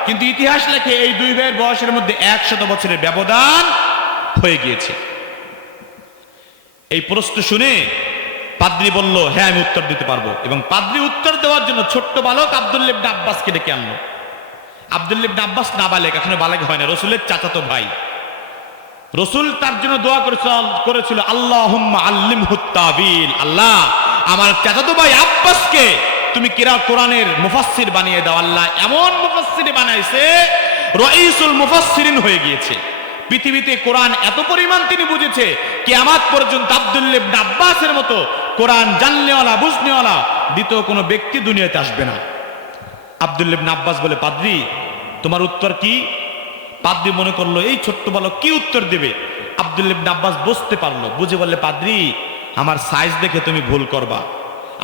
কিন্তু ইতিহাস লেখে এই 2 ভাইয়ের বয়সের মধ্যে 100 বছরের ব্যবধান হয়ে গিয়েছে। এই প্রশ্ন শুনে পাদ্রী বলল, হ্যাঁ আমি উত্তর দিতে পারবো। এবং পাদ্রী উত্তর দেওয়ার জন্য ছোট্ট বালক আব্দুল্লাহ ইবনে আব্বাসকে ডেকে আনলো। আব্দুল্লাহ ইবনে আব্বাস নাবালেগ, এখনো বালেগ হয় না, রসুলের চাচাতো ভাই। রসুল তার জন্য দোয়া করেছিল আল্লাহুম্মা আল্লিমহুত তাবিল, আল্লাহ আমার চাচাতো ভাই আব্বাসকে তুমি কোরআনের মুফাসসির বানিয়ে দাও। আল্লাহ এমন মুফাসসির বানাইছে, রাইসুল মুফাসসিরিন হয়ে গিয়েছে। পৃথিবীতে কোরআন এত পরিমাণ তিনি বুঝেছে, কিয়ামত পর্যন্ত আব্দুল্লাহ ইবনে আব্বাসের মতো কোরআন জাননেওয়ালা বুঝনেওয়ালা দ্বিতীয় কোনো ব্যক্তি দুনিয়াতে আসবে না। আব্দুল্লাহ ইবনে আব্বাস বলে, পাদ্রী তোমার উত্তর কি? পাদ্রী মনে করলো এই ছোট্ট বালক কি উত্তর দেবে। আব্দুল্লাহ ইবনে আব্বাস বুঝতে পারলো, বুঝে বললে, পাদ্রী আমার সাইজ দেখে তুমি ভুল করবা,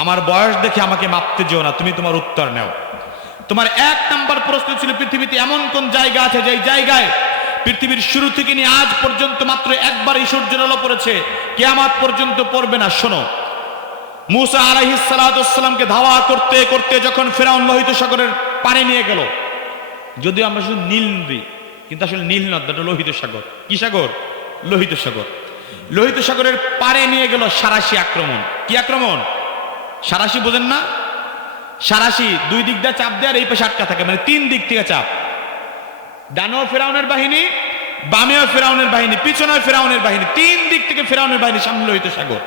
আমার বয়স দেখে আমাকে মাপতে যেও না, তুমি তোমার উত্তর নাও। তোমার 1 নম্বর প্রশ্ন ছিল, পৃথিবীতে এমন কোন জায়গা আছে যেই জায়গায় পৃথিবীর শুরু থেকে নিয়ে আজ পর্যন্ত মাত্র একবারই সূর্যের আলো পড়েছে, কিয়ামত পর্যন্ত পড়বে না। শোনো, মুসা আলাইহিস সালাতু ওয়াসসালামকে ধাওয়া করতে করতে যখন ফিরাউন লোহিত সাগরের পানি নিয়ে গেল, যদিও আমরা শুধু নীল নদী, কিন্তু আসলে নীল নদ, লোহিত সাগর। কি সাগর? লোহিত সাগর। লোহিত সাগরের পারে নিয়ে গেল সারাশি আক্রমণ। কি আক্রমণ? সারাশি বোঝেন না? সারাশি 2 দিক দিয়ে চাপ দেয় আর এই পাশে আটকা থাকে, মানে 3 দিক থেকে চাপ। ডানেও ফিরাউনের বাহিনী, বামেও ফিরাউনের বাহিনী, পিছনেও ফিরাউনের বাহিনী, 3 দিক থেকে ফিরাউনের বাহিনী, সামনে লোহিত সাগর।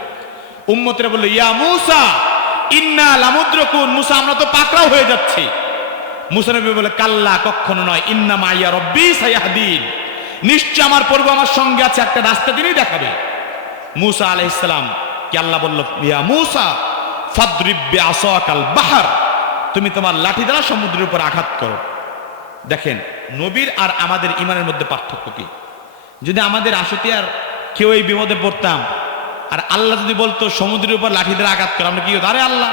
উম্মতরা বলল, ইয়া মুসা ইন্না লামুদ্রাকুন, মুসা আমরা তো পাকড়াও হয়ে যাচ্ছি। মুসা নবী বলে, কাল্লা কখনো নয়, ইন্না মাইয়া রব্বি সায়াহদিন, নিশ্চয় আমার প্রভু আমার সঙ্গে আছে, একটা রাস্তা তিনি দেখাবে। মুসা আলাইহিস সালাম কে আল্লাহ বলল, ইয়া মুসা ফাদরিব বিআসাকাল বাহর, তুমি তোমার লাঠি দ্বারা সমুদ্রের উপর আঘাত করো। দেখেন নবীর আর আমাদের ইমানের মধ্যে পার্থক্য কি। যদি আমাদের আশুতিয়ার কেউ এই বিপদে পড়তাম, আর আল্লাহ যদি বলতো সমুদ্রের উপর লাঠি দিয়ে আঘাত করো, আমরা কি হতো? আরে আল্লাহ,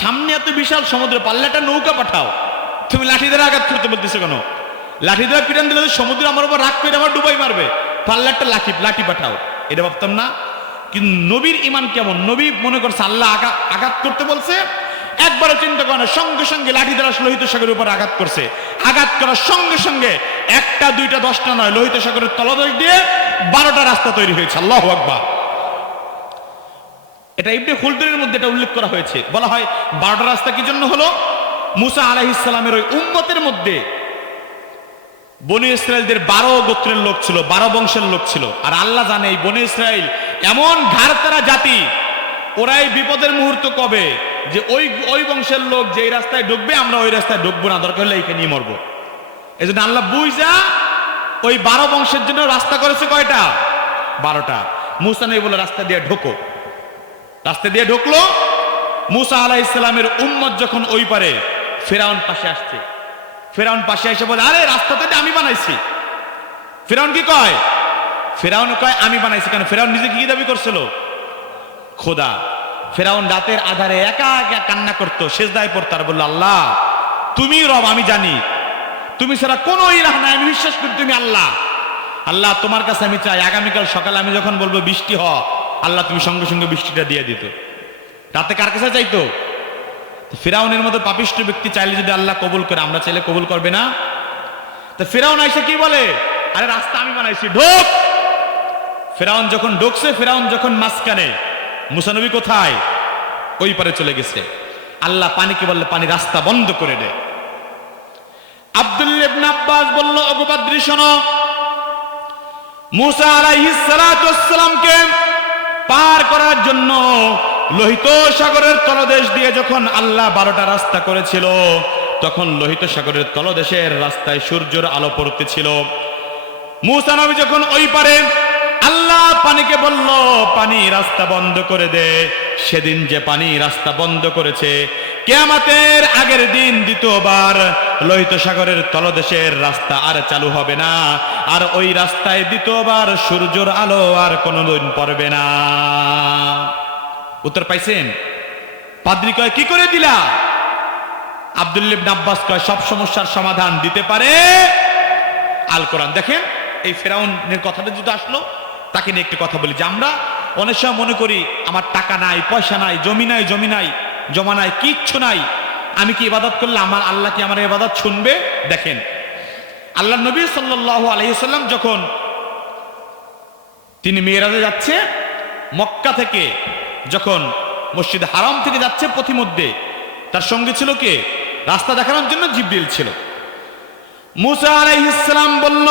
সামনে এত বিশাল সমুদ্র, পারলে একটা নৌকা পাঠাও, তুমি লাঠি দিয়ে আঘাত করতে বলতেছো কেন? লাঠি দিয়ে পিটান দিলে সমুদ্র আমার উপর রাগ করে আমার ডুবাই মারবে, পারলে একটা লাঠি পাঠাও, এটা ভাবতাম না? কিন্তু নবীর ইমান কেমন? নবী মনে করছে আল্লাহ আঘাত করতে বলছে, একবারও চিন্তা করে না, সঙ্গে সঙ্গে লাঠি দ্বারা লোহিত সাগরের উপর আঘাত করছে। আঘাত করার সঙ্গে সঙ্গে একটা দুইটা 10টা নয়, লোহিত সাগরের তলদেশ দিয়ে 12টা রাস্তা তৈরি হয়েছে। আল্লাহু আকবার। এটা ইবনে খুলদুনের মধ্যে এটা উল্লেখ করা হয়েছে। বলা হয় 12টা রাস্তা কি জন্য হলো? মুসা আলাইহিস সালামের ওই উম্মতের মধ্যে বনি ইসরায়েলদের 12 গোত্রের লোক ছিল, 12 বংশের লোক ছিল। আর আল্লাহ জানে এই বনি ইসরায়েল এমন ঘাড়তারা জাতি, ওরা এই বিপদের মুহূর্ত কবে যে ওই বংশের লোক যেই রাস্তায় ঢুকবে আমরা ওই রাস্তায় ঢুকবো না, দরকার হলে এইখানে মরবো। এই জন্য আল্লাহ বুঝা ওই 12 বংশের জন্য রাস্তা করেছে কয়টা? 12টা। মুসা নবী বলে রাস্তা দিয়ে ঢোকো, রাস্তা দিয়ে ঢুকলো। মুসা আলাইহিস সালামের উম্মত যখন ওই পারে, ফিরআউন পাশে আসছে। ফিরআউন পাশে এসে বলে, আরে রাস্তা তো আমি বানাইছি। ফিরআউন কি কয়? ফিরআউন কয় আমি বানাইছি। কেন? ফিরআউন নিজে কি দাবি করছিল? খোদা। ফিরআউন রাতের আধারে একা একা কান্না করতো, সিজদায় পড়তো আর বলল, আল্লাহ তুমি রব, আমি জানি তুমি ছাড়া কোনো ইলাহ নাই, আমি বিশ্বাস করি তুমি আল্লাহ। আল্লাহ তোমার কাছে আমি চাই আগামীকাল সকালে আমি যখন বলবো বৃষ্টি হ, আল্লাহ তুমি সঙ্গে সঙ্গে বৃষ্টিটা দিয়ে দিত। রাতে কার কাছে চাইতো? ফিরআউনের মতো পাপিষ্ঠ ব্যক্তি চাইলে যদি আল্লাহ কবুল করে, আমরা চাইলে কবুল করবে না? তো ফিরআউন আইসা কি বলে, আরে রাস্তা আমি বানাইছি, ঢোক। ফিরআউন যখন ঢুকছে, ফিরআউন যখন মাঝখানে, মুসা নবী কোথায়? ওই পারে চলে গেছে। আল্লাহ পানিকে বললে পানি রাস্তা বন্ধ করে দেয়। আব্দুল্লাহ ইবনে আব্বাস বলল, ওগো বাদরি শোনো, মুসা আলাইহিস সালাতু ওয়াস সালামকে পার করার জন্য লোহিত সাগরের তলদেশ দিয়ে যখন আল্লাহ 12টা রাস্তা করেছিল, তখন লোহিত সাগরের তলদেশের রাস্তায় সূর্যের আলো পড়তেছিল। মুসা নবী যখন ওই পারে, আল্লাহ পানিকে বলল পানি রাস্তা বন্ধ করে দে। সেদিন যে পানি রাস্তা বন্ধ করেছে, কিয়ামতের আগের দিন দ্বিতীয়বার লোহিত সাগরের তলদেশের রাস্তা আর চালু হবে না, আর ওই রাস্তায় দ্বিতীয়বার সূর্যের আলো আর কোনোদিন পড়বে না। উত্তর পাইছেন? পাদ্রী কয় কি করে দিলা? আব্দুল্লাহ ইবনে আব্বাস কয় সব সমস্যার সমাধান দিতে পারে আল কোরআন। দেখেন এই ফিরআউনের কথাটা যদি আসলো, তাকে নিয়ে একটু কথা বলি যে আমরা অনেক সময় মনে করি আমার টাকা নাই, পয়সা নাই, জমি নাই, জমা নাই, কিচ্ছু নাই, আমি কি ইবাদত করলে আমার আল্লাহ কি আমার ইবাদত শুনবে? দেখেন আল্লাহ নবী সাল্লাল্লাহু আলাইহি ওয়াসাল্লাম যখন তিনি মিরাজে যাচ্ছে, মক্কা থেকে যখন মসজিদ হারাম থেকে যাচ্ছে, পথিমধ্যে তার সঙ্গে ছিল কে? রাস্তা দেখানোর জন্য জিবরিল ছিল। মুসা আলাইহিস সালাম বলল,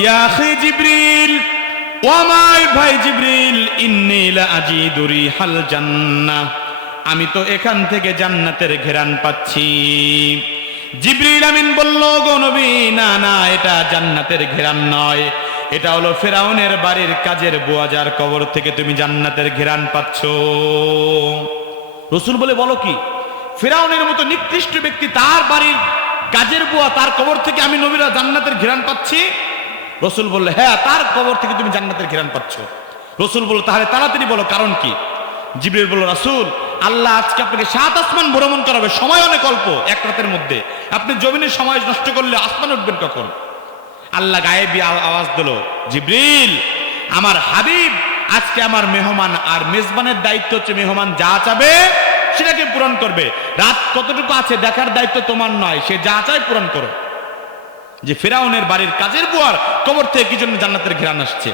ইয়া আখি জিবরিল, ও আমার ভাই জিবরিল, ইন্নী লা আজিদু রিহাল জান্নাহ, আমি তো এখান থেকে জান্নাতের ঘ্রাণ পাচ্ছি। জিবরিল আমিন বলল, গো নবী, না না, এটা জান্নাতের ঘ্রাণ নয়, এটা হলো ফিরআউনের বাড়ির কাজের বুয়া, যার কবর থেকে তুমি জান্নাতের ঘ্রাণ পাচ্ছ। রাসূল বলে, বলো কি? ফিরআউনের মতো নিকৃষ্ট ব্যক্তি, তার বাড়ির কাজের বুয়া, তার কবর থেকে আমি নবীরা জান্নাতের ঘ্রাণ পাচ্ছি? রাসূল বললে, হ্যাঁ, তার কবর থেকে তুমি জান্নাতের ঘ্রাণ পাচ্ছ। রাসূল বলল, তাহলে তাড়াতাড়ি বলো কারণ কি? জিবরিল বলল, রাসূল, আল্লাহ আজকে আপনাকে 7 আসমান ভ্রমণ করাবে, সময় অনেক অল্প, এক রাতের মধ্যে। আপনি জমিনের সময় নষ্ট করলে আসমানে উঠবেন কখন? আল্লাহ গায়েবী আওয়াজ দিল, জিবরিল, আমার হাবিব আজকে আমার মেহমান, আর মেজবানের দায়িত্ব হচ্ছে মেহমান যা চাবে সেটাকে পূরণ করবে। রাত কতটুকু আছে দেখার দায়িত্ব তোমার নয়, সে যা চায় পূরণ করো। যে ফিরআউনের বাড়ির কাজের বুয়ার কবর থেকে কি জন্য জান্নাতের ঘ্রাণ আসছে?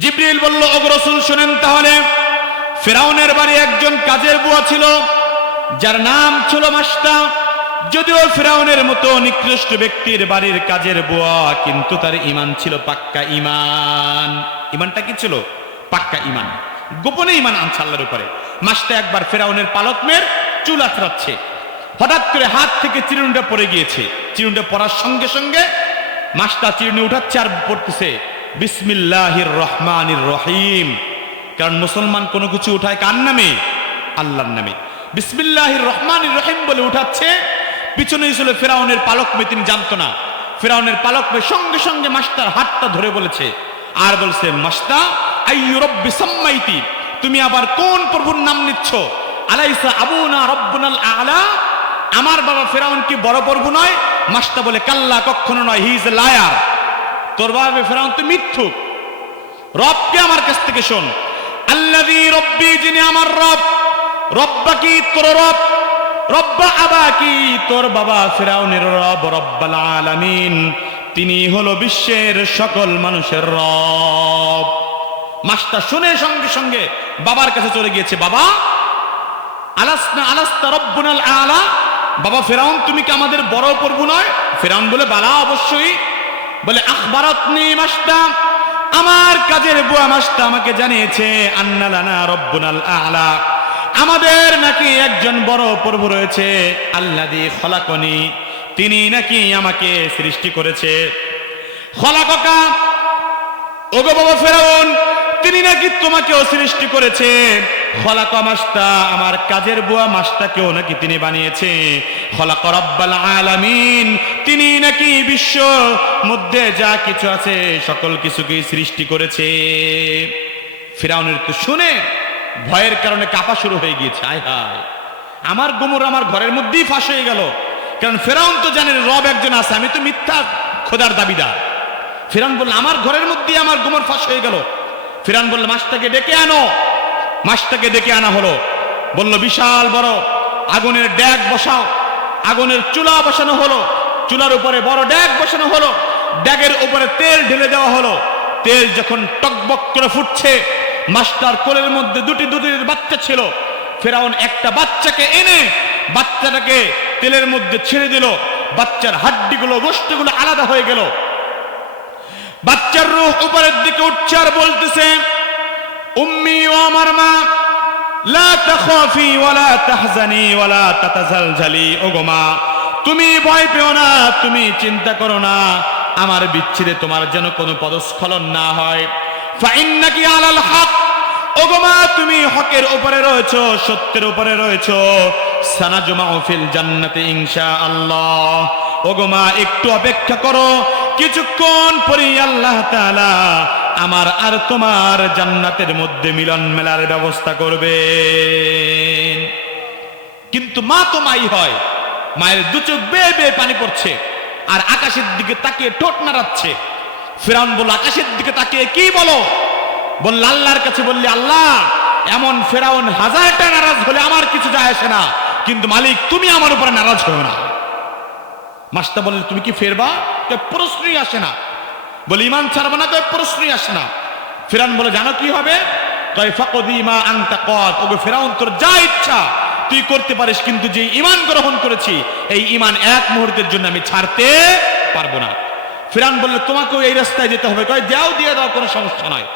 জিবরিল বলল, ওগো রাসূল শুনেন তাহলে, ফিরআউনের বাড়ি একজন কাজের বুয়া ছিল, যার নাম ছিল মাসতা। যদিও ফিরআউনের মতো নিকৃষ্ট ব্যক্তির বাড়ির কাজের বুয়া, কিন্তু তার ঈমান ছিল পাক্কা ঈমান। ঈমানটা কি ছিল? পাক্কা ঈমান, গোপনে ঈমান আনছে আল্লাহর উপরে। মাসতা একবার ফিরআউনের পালক মেয়ের চুল আঁচড়াচ্ছে, হঠাৎ করে হাত থেকে চিরুনিটা পড়ে গিয়েছে। চিরুনিটা পড়ার সঙ্গে সঙ্গে মাসতা চিরুনি উঠাচ্ছে আর পড়তেছে বিসমিল্লাহির রহমানির রহিম। কারণ মুসলমান কোনো কিছু উঠায় কার নামে? আল্লাহর নামে। বিসমিল্লাহির রহমানির রহিম বলে উঠাচ্ছে। পিছনে ছিল ফিরআউনের পালক মেয়ে, তিনি জানতো না ফেরাউনের পালক ভাই সঙ্গে সঙ্গে মাস্টার হাতটা ধরে বলেছে, আর বলছে, মাস্তা আইয়ু রব্বি সাম্মাইতি, তুমি আবার কোন প্রভুর নাম নিচ্ছ? আলাইসা আবুনা রব্বুনাল আলা, আমার বাবা ফেরাউন কি বড় প্রভু নয়? মাস্টা বলে, কাল্লা, কখনো নয়, হি ইজ এ লায়ার। তোর বাবা ফেরাউন তো মিথ্যুক। রবকে আমার কাছ থেকে শোন। আল্লাযী রব্বি, যিনি আমার রব। রব্বা কি? তোর রব। রব্বা আবা কি? তোর বাবা ফেরাউনের রব। রব্বাল আলামিন, তিনি হলো বিশ্বের সকল মানুষের রব। মাস্টার শুনে সঙ্গে সঙ্গে বাবার কাছে চলে গিয়েছে, বাবা আলাস্তা রব্বুনাল আলা, বাবা ফেরাউন তুমি কি আমাদের বড় প্রভু নয়? ফেরাউন বলে, বালা, অবশ্যই। বলে, আখবারাতনি মাস্তা, আমার কাজের বুয়া মাস্তা আমাকে জানিয়েছে, আন্না লানা রব্বুনাল আলা, আমাদের নাকি একজন বড় প্রভু রয়েছে, আল্লাযী খলাকনি, তিনি নাকি আমাকে সৃষ্টি করেছে। খলাকাকা, ওগো বাবা ফেরাউন, তিনি নাকি তোমাকেও সৃষ্টি করেছে। খলাকা মাস্তা, আমার কাজের বুয়া মাস্তাকেও নাকি তিনি বানিয়েছে। খলাকা রব্বাল আলামিন, তিনি নাকি বিশ্ব মধ্যে যা কিছু আছে সকল কিছুকেই সৃষ্টি করেছে। ফিরাউনের তো শুনে ভয়ের কারণে কাঁপা শুরু হয়ে গিয়েছে। আয় হায়, আমার গোমর আমার ঘরের মধ্যেই ফাঁস হয়ে গেল। কারণ ফেরাউন তো জানেন রব একজন আছে, আমি তো মিথ্যা খোদার দাবিদার। ফিরাউন বলল, আমার ঘরের মধ্যেই আমার গোমর ফাঁস হয়ে গেল। ফিরাউন বলল, মাছটাকে ডেকে আনো। মাছটাকে ডেকে আনা হলো। বলল, বিশাল বড় আগুনের ড্যাগ বসাও। আগুনের চুলা বসানো হলো। চুলার উপরে বড় ড্যাগ বসানো হলো। ড্যাগের উপরে তেল ঢেলে দেওয়া হলো। তেল যখন টকবক করে ফুটছে, মাছটার কোলের মধ্যে দুটি বাচ্চা ছিল। ফেরাউন একটা বাচ্চাকে এনে বাচ্চাটাকে তেলের মধ্যে ছেড়ে দিল। বাচ্চার হাড্ডিগুলো, গোশতগুলো আলাদা হয়ে গেল। বাচ্চার রূহ উপরের দিকে উঠছে আর বলতেছে, উম্মি, ও আমার মা, লা তাখাফি ওয়ালা তাহজানি ওয়ালা তাতাজালজালি, ওগো মা, তুমি ভয় পেও না, তুমি চিন্তা করো না, আমার বিচ্ছেদে তোমার যেন কোনো পদস্খলন না হয়। ফাইন্নাকি আলাল হক, ওগো মা, তুমি হকের উপরে রয়েছো, সত্যের উপরে রয়েছো। সানাজমাউ ফিল জান্নাতি ইনশাআল্লাহ, ওগো মা, একটু অপেক্ষা করো, কিছুক্ষণ পরে আল্লাহ তাআলা আমার আর তোমার জান্নাতের মধ্যে মিলন মেলার ব্যবস্থা করবেন। কিন্তু মা তো মাই হয়, মায়ের দু চোখ বেয়ে বেয়ে পানি পড়ছে আর আকাশের দিকে তাকিয়ে ঠোঁট নাড়াচ্ছে। ফিরাউন বলল, আকাশের দিকে তাকিয়ে কি বলো? বলল, আল্লাহর কাছে বললি, আল্লাহ, এমন ফেরাউন হাজারটা নারাজ হলে আমার কিছু যায় আসে না, কিন্তু মালিক তুমি আমার উপরে নারাজ হও না। মাস্টার বলল, তুমি কি ফেরবা? প্রশ্নই আসে না। বলে, ইমান ছাড়বা না? প্রশ্নই আসে না। ফিরাউন বলে, জানো কি হবে? ফাকদি মা আনতা কদ, ওগো ফিরাউন, তোর যা ইচ্ছা তুই করতে পারিস, কিন্তু যে ইমান গ্রহণ করেছি এই ইমান এক মুহূর্তের জন্য আমি ছাড়তে পারবো না। ফিরাউন বলল, তোমাকেও এই রাস্তায় যেতে হবে। কয়, যাও, দিয়ে দাও, কোনো সমস্যা নয়।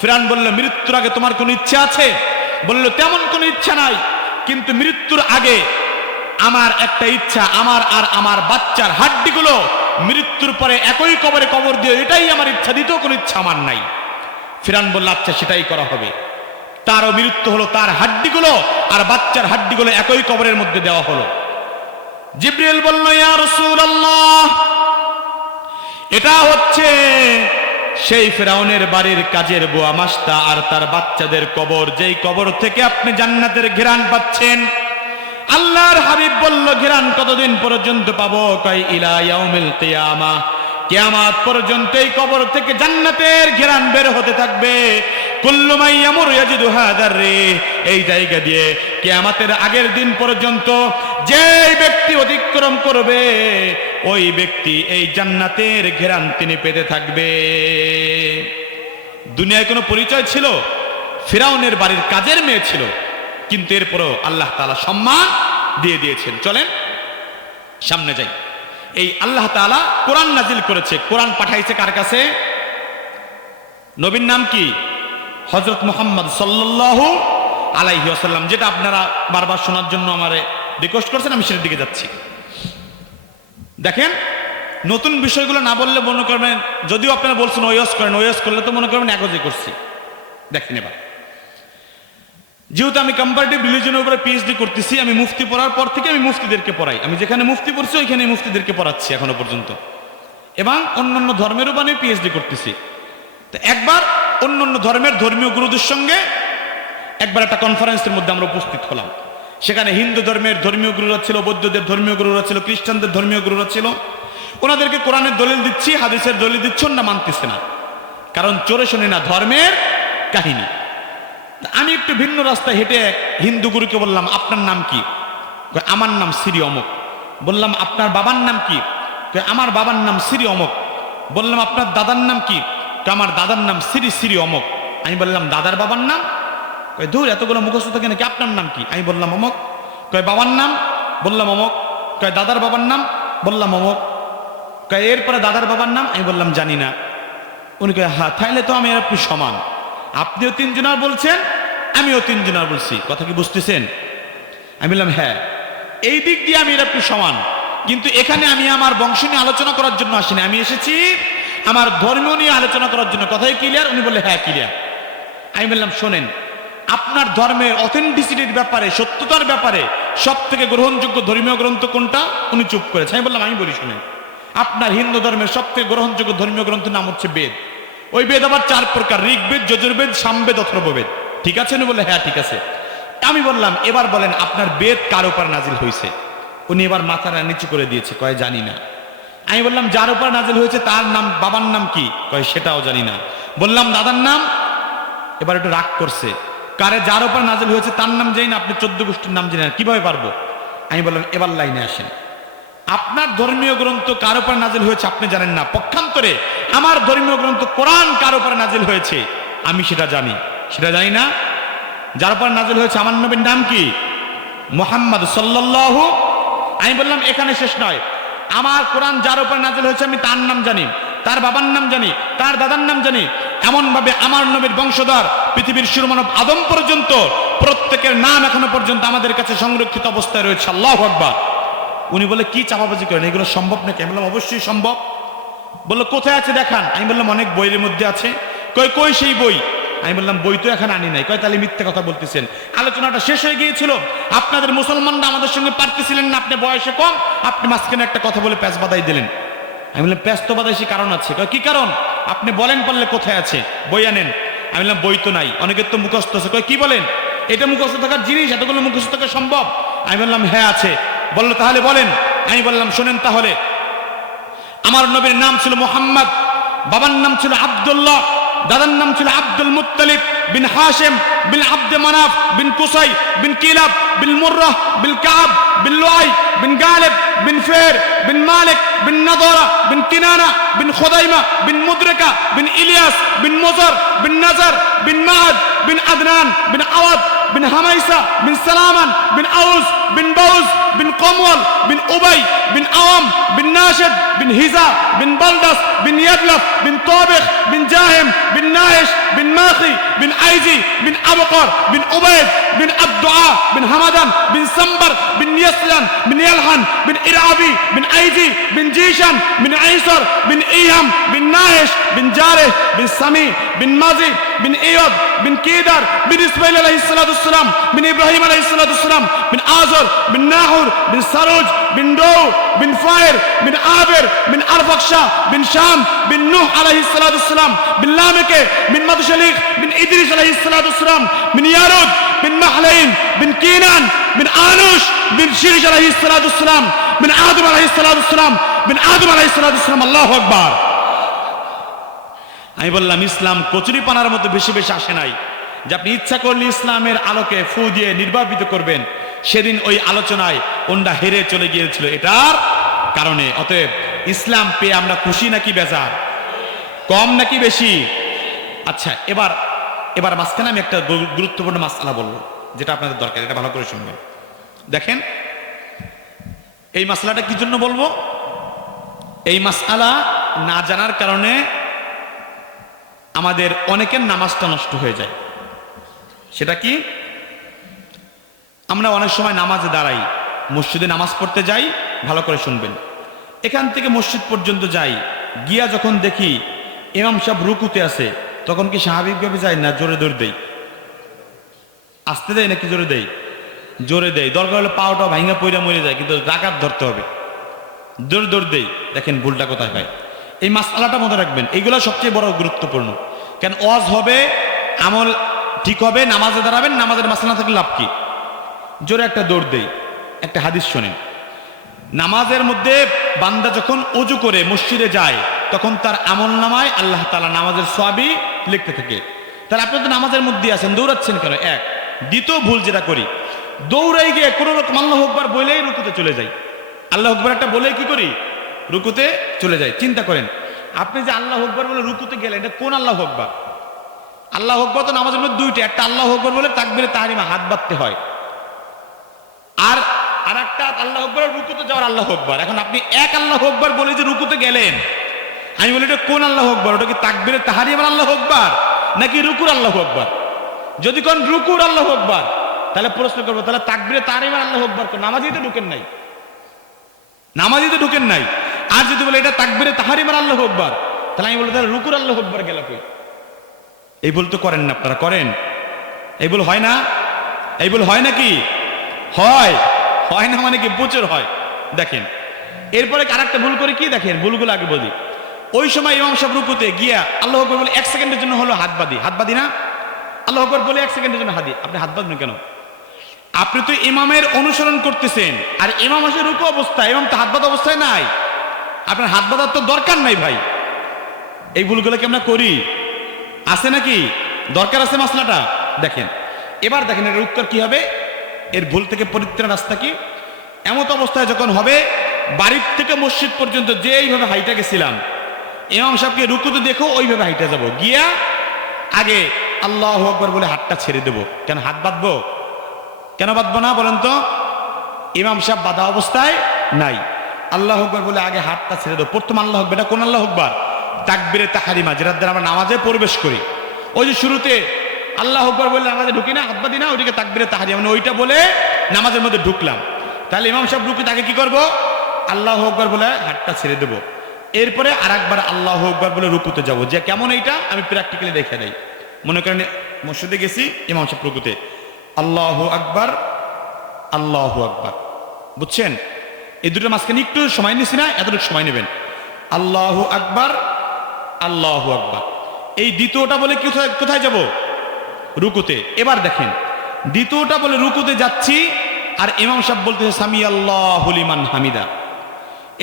ফিরাউন বলল, মৃত্যুর আগে তোমার কোনো ইচ্ছা আছে? বলল, তেমন কোনো ইচ্ছা নাই, কিন্তু মৃত্যুর আগে আমার একটা ইচ্ছা, আমার আর আমার বাচ্চার হাড্ডিগুলো মৃত্যুর পরে একই কবরে কবর দিয়ে, এটাই আমার ইচ্ছা, দ্বিতীয় কোনো ইচ্ছা আমার নাই। ফিরাউন বলল, আচ্ছা, সেটাই করা হবে। তারও মৃত্যু হলো, তার হাড্ডিগুলো আর বাচ্চার হাড্ডিগুলো একই কবরের মধ্যে দেওয়া হলো। জিবরিল বলল, ইয়া রাসূলুল্লাহ, এটা হচ্ছে সেই ফিরাউনের বাড়ির কাজের বুয়া মাস্তা আর তার বাচ্চাদের কবর, যেই কবর থেকে আপনি জান্নাতের ঘ্রাণ পাচ্ছেন। আল্লাহর হাবিব বলল, ঘ্রাণ কতদিন পর্যন্ত পাবো? কয়, ইলা ইয়াউমিল কিয়ামা, কিয়ামত পর্যন্ত এই কবর থেকে জান্নাতের ঘ্রাণ বের হতে থাকবে। কুল্লু মান ইয়ামুরু ইয়াজিদু হাদার রিহ, এই জায়গা দিয়ে কিয়ামতের আগের দিন পর্যন্ত যেই ব্যক্তি অতিক্রম করবে ওই ব্যক্তি এই জান্নাতের ঘ্রাণ তিনি পেতে থাকবে। দুনিয়ায় কোনো পরিচয় ছিল? ফিরাউনের বাড়ির কাজের মেয়ে ছিল, কিন্তু এরপরও আল্লাহ তাআলা সম্মান দিয়ে দিয়েছেন। চলেন সামনে যাই। এই আল্লাহ তাআলা কোরআন নাজিল করেছে। কোরআন পাঠাইছে কার কাছে? নবীর নাম কি? হযরত মুহাম্মদ সাল্লাল্লাহু আলাইহি ওয়াসাল্লাম। যেটা আপনারা বারবার শোনার জন্য আমারে রিকোয়েস্ট করছেন, আমি সেটার দিকে যাচ্ছি। দেখেন, নতুন বিষয়গুলো না বললে মনে করবেন, যদিও আপনারা বলছেন ওয়াজ করেন, ওয়াজ করলে তো মনে করবেন একজে করছি। দেখেন, এবার যেহেতু আমি কম্পারেটিভ রিলিজনের উপরে পিএইচডি করতেছি, আমি মুফতি পড়ার পর থেকে আমি মুফতিদেরকে পড়াই। আমি যেখানে মুফতি পড়ছি ওইখানে মুফতিদেরকে পড়াচ্ছি এখনো পর্যন্ত। এবং অন্যান্য ধর্মের উপর আমি পিএইচডি করতেছি। তো একবার অন্যান্য ধর্মের ধর্মীয় গুরুদের সঙ্গে একবার একটা কনফারেন্সের মধ্যে আমরা উপস্থিত হলাম। সেখানে হিন্দু ধর্মের ধর্মীয় গুরুরা ছিল, বৌদ্ধদের ধর্মীয় গুরুরা ছিল, খ্রিস্টানদের ধর্মীয় গুরুরা ছিল। ওনাদেরকে কোরআনের দলিল দিচ্ছি, হাদিসের দলিল দিচ্ছি, না মানতেছে না, কারণ চোরে শুনি না ধর্মের কাহিনী। আমি একটু ভিন্ন রাস্তায় হেঁটে হিন্দু গুরুকে বললাম, আপনার নাম কি? আমার নাম শ্রী অমুক। বললাম, আপনার বাবার নাম কি? আমার বাবার নাম শ্রী অমুক। বললাম, আপনার দাদার নাম কি? আমার দাদার নাম শ্রী শ্রী অমুক। আমি বললাম, দাদার বাবার নাম? ধুর, এতগুলো মুখস্থ থাকে নাকি? আপনার নাম কি? আমি বললাম অমুক। বাবার নাম? বললাম অমুক। দাদার বাবার নাম? বললাম অমুক। এরপরে দাদার বাবার নাম? আমি বললাম জানি না। উনি কয়, হ্যাঁ তাইলে তো আমি আর আপনি সমান, আপনিও তিনজনার বলছেন, আমিও তিনজনার বলছি, কথা কি বুঝতেছেন? আমি বললাম হ্যাঁ, এই দিক দিয়ে আমি আর আপনি সমান, কিন্তু এখানে আমি আমার বংশ নিয়ে আলোচনা করার জন্য আসিনি, আমি এসেছি আমার ধর্ম নিয়ে আলোচনা করার জন্য। কথাই ক্লিয়ার? উনি বললে হ্যাঁ ক্লিয়ার। আমি বললাম, শোনেন, আপনার ধর্মের অথেন্টিসিটির ব্যাপারে, সত্যতার ব্যাপারে সব থেকে গ্রহণযোগ্য ধর্মীয় গ্রন্থ কোনটা? উনি চুপ করেছে। আমি বললাম, আমি বলি শুনেন, আপনার হিন্দু ধর্মের সব থেকে গ্রহণযোগ্য ধর্মীয় গ্রন্থের নাম হচ্ছে বেদ। ওই বেদ আবার 4 প্রকার, ঋগ্বেদ, যজুর্বেদ, সামবেদ, অথর্ববেদ। ঠিক আছে? উনি বললে হ্যাঁ ঠিক আছে। আমি বললাম, এবার বলেন আপনার বেদ কার উপর নাজিল হয়েছে? উনি এবার মাথাটা নিচু করে দিয়েছে, কয় জানি না। আমি বললাম, যার উপর নাজিল হয়েছে তার নাম, বাবার নাম কি? কয় সেটাও জানি না। বললাম, দাদার নাম? এবার একটু রাগ করছে, কারে যার উপর নাজিল হয়েছে তার নাম জানি না, আপনি 14 গোষ্ঠীর নাম জানেন, কিভাবে পারবো? আমি বললাম, এবার লাইনে আসেন, আপনার ধর্মীয় গ্রন্থ কার উপর নাজিল হয়েছে আপনি জানেন না, পক্ষান্তরে আমার ধর্মীয় গ্রন্থ কোরআন কার উপর নাজিল হয়েছে আমি সেটা জানি। সেটা জানি না? যার উপর নাজিল হয়েছে আমার নবীর নাম কি? মুহাম্মদ সাল্লাল্লাহু। আমি বললাম, এখানে শেষ নয়, আমার কোরআন যার উপর নাজিল হয়েছে আমি তার নাম জানি, তার বাবার নাম জানি, তার দাদার নাম জানি। এমন ভাবে আমার নবীর বংশধর পৃথিবীর শিরোমানব আদম পর্যন্ত প্রত্যেকের নাম এখনো পর্যন্ত আমাদের কাছে সংরক্ষিত অবস্থায় রয়েছে। আল্লাহু আকবার। উনি বলে, কি চাপাবাজি করেন, এগুলো সম্ভব নাকি? আমি বললাম, অবশ্যই সম্ভব। বললো, কোথায় আছে দেখান। আমি বললাম, অনেক বইয়ের মধ্যে আছে। কই সেই বই? আমি বললাম, বই তো এখন আনি নাই। তাহলে মিথ্যে কথা বলতেছেন। আলোচনাটা শেষ হয়ে গিয়েছিল, আপনাদের মুসলমানরা আমাদের সঙ্গে পারতেছিলেন না, আপনি বয়সে কম, আপনি মাঝখানে একটা কথা বলে প্যাঁচ বাদাই দিলেন। আমি বললাম, প্যাঁচ তো বাদাইছি কারণ আছে। কি কারণ? আপনি বলেন, পারলে কোথায় আছে, বই আনেন। আমি বললাম, বই তো নাই, অনেকের তো মুখস্থ আছে। কি বলেন? এটা মুখস্থ থাকার জিনিস? এতগুলো মুখস্থ থাকা সম্ভব? আমি বললাম, হ্যাঁ আছে। বললো, তাহলে বলেন। আমি বললাম, শোনেন তাহলে, আমার নবীর নাম ছিল মুহাম্মদ, বাবার নাম ছিল আব্দুল্লাহ, দাদার নাম ছিল আব্দুল মুত্তালিব বিন হাশিম বিন আব্দে মানাফ বিন কুসাই বিন কিলাব বিন মুররাহ বিন কাব বিন লুআই বিন গালিব বিন ফের বিন মালিক বিন নাদরা বিন কিনানা বিন খুদাইমা বিন মুদরিকা বিন ইলিয়াস বিন মুজার বিন নাজার বিন মাআদ বিন আদনান বিন আওয়াদ বিন হামাইসা বিন সালামান বিন আউস বিন বাউস বিন কমওয়াল বিন উবাই বিন আওয়াম বিন নাশিদ বিন হিজা বিন বালদাস বিন ইয়াদলাফ বিন তাবিখ বিন জাহিম বিন নাহিশ বিন মাখি বিন আইজি বিন আবকর বিন উবাইদ বিন আবদুআ বিন হামাদান বিন সাম্বার বিন ইয়াসলান বিন ইয়ালহান বিন ইরাবি বিন আইজি বিন জিশান বিন আইসর বিন ইহাম বিন নাহিশ বিন জারিহ বিন সামি বিন মাজি বিন ইয়দ বিন কিদার বিন ইসমাইল আলাইহিস সালাতু ওয়াসসালাম বিন ইব্রাহিম আলাইহিস সালাতু ওয়াসসালাম বিন আযর বিন নাহুর বিন সারুজ বিন দৌ বিন ফায়ের বিন আবির বিন আরফাকশা বিন শাম বিন নূহ আলাইহিস সালাতু ওয়াসসালাম বিন লামেকে বিন মাদশালিক বিন ইদ্রিস আলাইহিস সালাতু ওয়াসসালাম বিন ইয়ারুদ বিন মাহলাইন বিন কিনান বিন আনুশ বিন শিরিশ আলাইহিস সালাতু ওয়াসসালাম বিন আদম আলাইহিস সালাতু ওয়াসসালাম বিন আদম আলাইহিস সালাতু ওয়াসসালাম। আল্লাহু আকবার। আমি বললাম, ইসলাম কচুরি পানার মতো বেশি বেশি আসে নাই যে আপনি ইচ্ছা করলে ইসলামের আলোকে ফু দিয়ে নির্বাপিত করবেন। সেদিন ওই আলোচনায় ওনরা হেরে চলে গিয়েছিল এটার কারণে। অতএব ইসলাম পেয়ে আমরা খুশি নাকি বেজার, কম নাকি বেশি? আচ্ছা, এবার মাঝখানে আমি একটা গুরুত্বপূর্ণ মাসআলা বলবো, যেটা আপনাদের দরকার, এটা ভালো করে শুনবেন। দেখেন, এই মাসআলাটা কি জন্য বলবো? এই মাসআলা না জানার কারণে আমাদের অনেকের নামাজটা নষ্ট হয়ে যায়। সেটা কি? আমরা অনেক সময় নামাজে দাঁড়াই, মসজিদে নামাজ পড়তে যাই, ভালো করে শুনবেন। এখান থেকে মসজিদ পর্যন্ত যাই, গিয়া যখন দেখি ইমাম সাহেব রুকুতে আছে, তখন কি স্বাভাবিকভাবে যাই না জোরে দৌড় দেই? আসতে দেয় নাকি জোরে দেই? জোরে দেই। দরকার হলে পাওটা ভাঙা পইরা মরে যায়, কিন্তু রাকাত ধরতে হবে, দৌড় দেই। দেখেন ভুলটা কোথায় হয়। এই মাসআলাটা মনে রাখবেন, এইগুলো সবচেয়ে বড় গুরুত্বপূর্ণ। কেন ওয়াজ হবে, আমল ঠিক হবে, নামাজে দাঁড়াবেন, নামাজের মাসআলা থাকলে লাভ কি? জোরে একটা দৌড় দেই, একটা হাদিস শোনেন। নামাজের মধ্যে বান্দা যখন ওযু করে মসজিদে যায় তখন তার আমল নামায় আল্লাহ তাআলা নামাজের সওয়াবই লিখতে থাকে। তাহলে আপনি তো নামাজের মধ্যে আছেন, দৌড়াচ্ছেন কেন? এক। দ্বিতীয় ভুল যেটা করি, দৌড়াই গিয়ে কোনো রকম আল্লাহু আকবার বলেই রুকুতে চলে যাই। আল্লাহু আকবার একটা বলেই কি করি? রুকুতে চলে যাই। চিন্তা করেন, আপনি যে আল্লাহু আকবার বলে রুকুতে গেলেন, এটা কোন আল্লাহু আকবার? আল্লাহু আকবার তো নামাজের মধ্যে দুইটা, একটা আল্লাহু আকবার বলে তাকবীরে তাহরিমা হাত বাঁধতে হয়, আর একটা আল্লাহু আকবার রুকুতে যাওয়ার আল্লাহু আকবার। এখন আপনি এক আল্লাহু আকবার বলে যে রুকুতে গেলেন, আমি বলি এটা কোন আল্লাহু আকবার? ওটা কি তাকবীরে তাহরিমার আল্লাহু আকবার নাকি রুকুর আল্লাহু আকবার? যদি কোন রুকুর আল্লাহু আকবার, তাহলে প্রশ্ন করবো তাহলে তাকবীরে তাহরিমার আল্লাহু আকবার তো নামাজই তো ঢুকেন নাই, নামাজই তো ঢুকেন নাই। আর যদি বলে এটা তাকবীরে তাহরিমার আল্লাহু আকবার, তাহলে আমি বলি তাহলে রুকুর আল্লাহু আকবার গেল কই? এই ভুল তো করেন না আপনারা, করেন? এই ভুল হয় না? এই ভুল হয় নাকি? হয়। হয় না মানে কি? প্রচুর হয়। দেখেন এরপরে আরেকটা ভুল করে কি, দেখেন ভুলগুলো আগে বলি। ওই সময় ইমাম সাহেব রুকুতে গিয়া আল্লাহু আকবার বলে 1 সেকেন্ডের জন্য হলো হাত বাঁধি না? আল্লাহু আকবার বলে 1 সেকেন্ডের জন্য হাদি, আপনি হাত বাঁধবেন কেন? আপনি তো ইমামের অনুসরণ করতেছেন, আর ইমাম আসে রুকু অবস্থায়, ইমাম তো হাত বাঁধা অবস্থায় নাই, আপনার হাত বাঁধার তো দরকার নাই ভাই। এই ভুলগুলো কি আমরা করি? আছে নাকি? দরকার আছে মাসলাটা। দেখেন এবার দেখেন এর উত্তর কি হবে, এর ভুল থেকে পরিত্রাণ রাস্তা কি? এমত অবস্থায় যখন হবে, বাড়ির থেকে মসজিদ পর্যন্ত যে এইভাবে হাইটা গেছিলাম, ইমাম সাহেবকে রুকুতে দেখো ওইভাবে হাইটা যাব, গিয়া আগে আল্লাহু আকবার বলে হাতটা ছেড়ে দেব। কেন হাত বাঁধবো? কেন বাঁধবো না বলেন তো? ইমাম সাহেব বাঁধা অবস্থায় নাই, আল্লাহু আকবার বলে আগে হাতটা ছেড়ে দেবো। প্রথম আল্লাহু আকবার, এটা কোন আল্লাহু আকবার? তাকবীরে তাহরিমা, যেটার দ্বারা আমরা নামাজে প্রবেশ করি। ওই যে শুরুতে আল্লাহু আকবার বলে নামাজে ঢুকি না, হাত বাঁধি না, ওইটাকে তাকবীরে তাহরিমা, মানে ওইটা বলে নামাজের মধ্যে ঢুকলাম। তাহলে ইমাম সাহেব রুকুতে আগে কি করব? আল্লাহু আকবার বলে হাতটা ছেড়ে দেবো। এরপরে আরেকবার আল্লাহু আকবার বলে রুকুতে যাব। যে কেমন এইটা আমি প্র্যাকটিক্যালি দেখে দেই। মনে করেন মসজিদে গেছি, ইমাম সাহেব রুকুতে, আল্লাহু আকবার, আল্লাহু আকবার, বুঝছেন? এই দুটোর মাঝখানে একটু সময় নিছি না, এতটুকু সময় নেবেন। আল্লাহু আকবার, আল্লাহু আকবার। এই দ্বিতীয়টা বলে কোথায় যাব? রুকুতে। এবার দেখেন দ্বিতীয়টা বলে রুকুতে যাচ্ছি, আর ইমাম সাহেব বলতেছে সামি আল্লাহু লিমান হামিদা।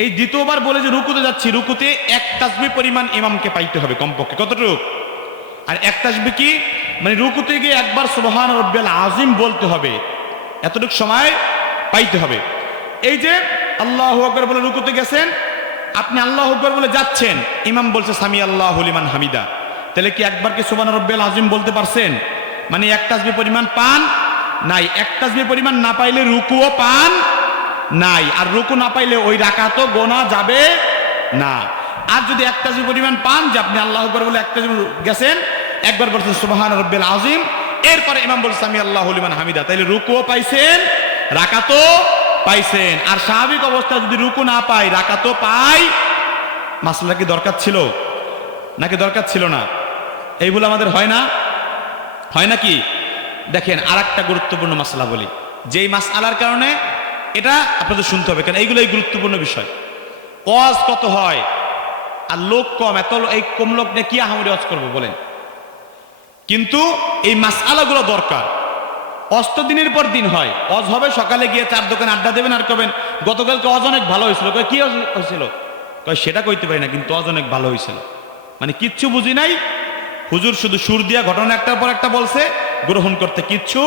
এই দ্বিতীয়বার বলে যে রুকুতে যাচ্ছি, রুকুতে এক তাসবিহ পরিমাণ ইমামকে পাইতে হবে কমপক্ষে। কতটুকু? আর এক তাসবিহ কি মানে রুকুতে গিয়ে একবার সুবহান রাব্বিয়াল আযীম বলতে হবে, এতটুকু সময় পাইতে হবে। এই যে আল্লাহু আকবার বলে রুকুতে গেছেন, আপনি আল্লাহু আকবার বলে যাচ্ছেন, ইমাম বলছে সামি আল্লাহু লিমান হামিদা, তাহলে কি একবার কি সুবহান রাব্বিয়াল আযীম বলতে পারছেন? মানে এক তাসবিহ পরিমাণ পান নাই। এক তাসবিহ পরিমাণ না পাইলে রুকুও পান নাই, আর রুকু না পাইলে ওই রাকাতও গোনা যাবে না। আর যদি এক তাসবিহ পরিমাণ পান, যে আপনি আল্লাহু আকবার বলে এক তাসবিহ গেছেন, একবার বলছেন সুবহান রাব্বিয়াল আযীম, এরপরে ইমাম বলছে সামি আল্লাহু লিমান হামিদা, তাইলে রুকুও পাইছেন, রাকাতও পাইছেন। আর স্বাভাবিক অবস্থায় যদি রুকু না পাই, রাকাতও পাই, মাসলা কি দরকার ছিল নাকি দরকার ছিল না? এই ভুল আমাদের হয় না? হয় নাকি? দেখেন আর একটা গুরুত্বপূর্ণ মাসলা বলি, যেই মাসআলার কারণে এটা আপনাদের শুনতে হবে, কারণ এইগুলোই গুরুত্বপূর্ণ বিষয়। ওয়াজ কত হয় আর লোক কম, এত এই কম লোক নিয়ে কি আহামরি ওয়াজ করবো বলেন? কিন্তু এই মাসআলাগুলো দরকার। ওয়াজ তো দিনের পর দিন হয়, ওয়াজ হবে, সকালে গিয়ে 4 দোকানে আড্ডা দেবেন, আর কবেন গতকালকে ওয়াজ অনেক ভালো হয়েছিল। কয় কি হয়েছিল? কয় সেটা কইতে পারি না, কিন্তু ওয়াজ অনেক ভালো হয়েছিল। মানে কিচ্ছু বুঝি নাই, হুজুর শুধু সুর দিয়া ঘটনা একটার পর একটা বলছে, গ্রহণ করতে কিচ্ছু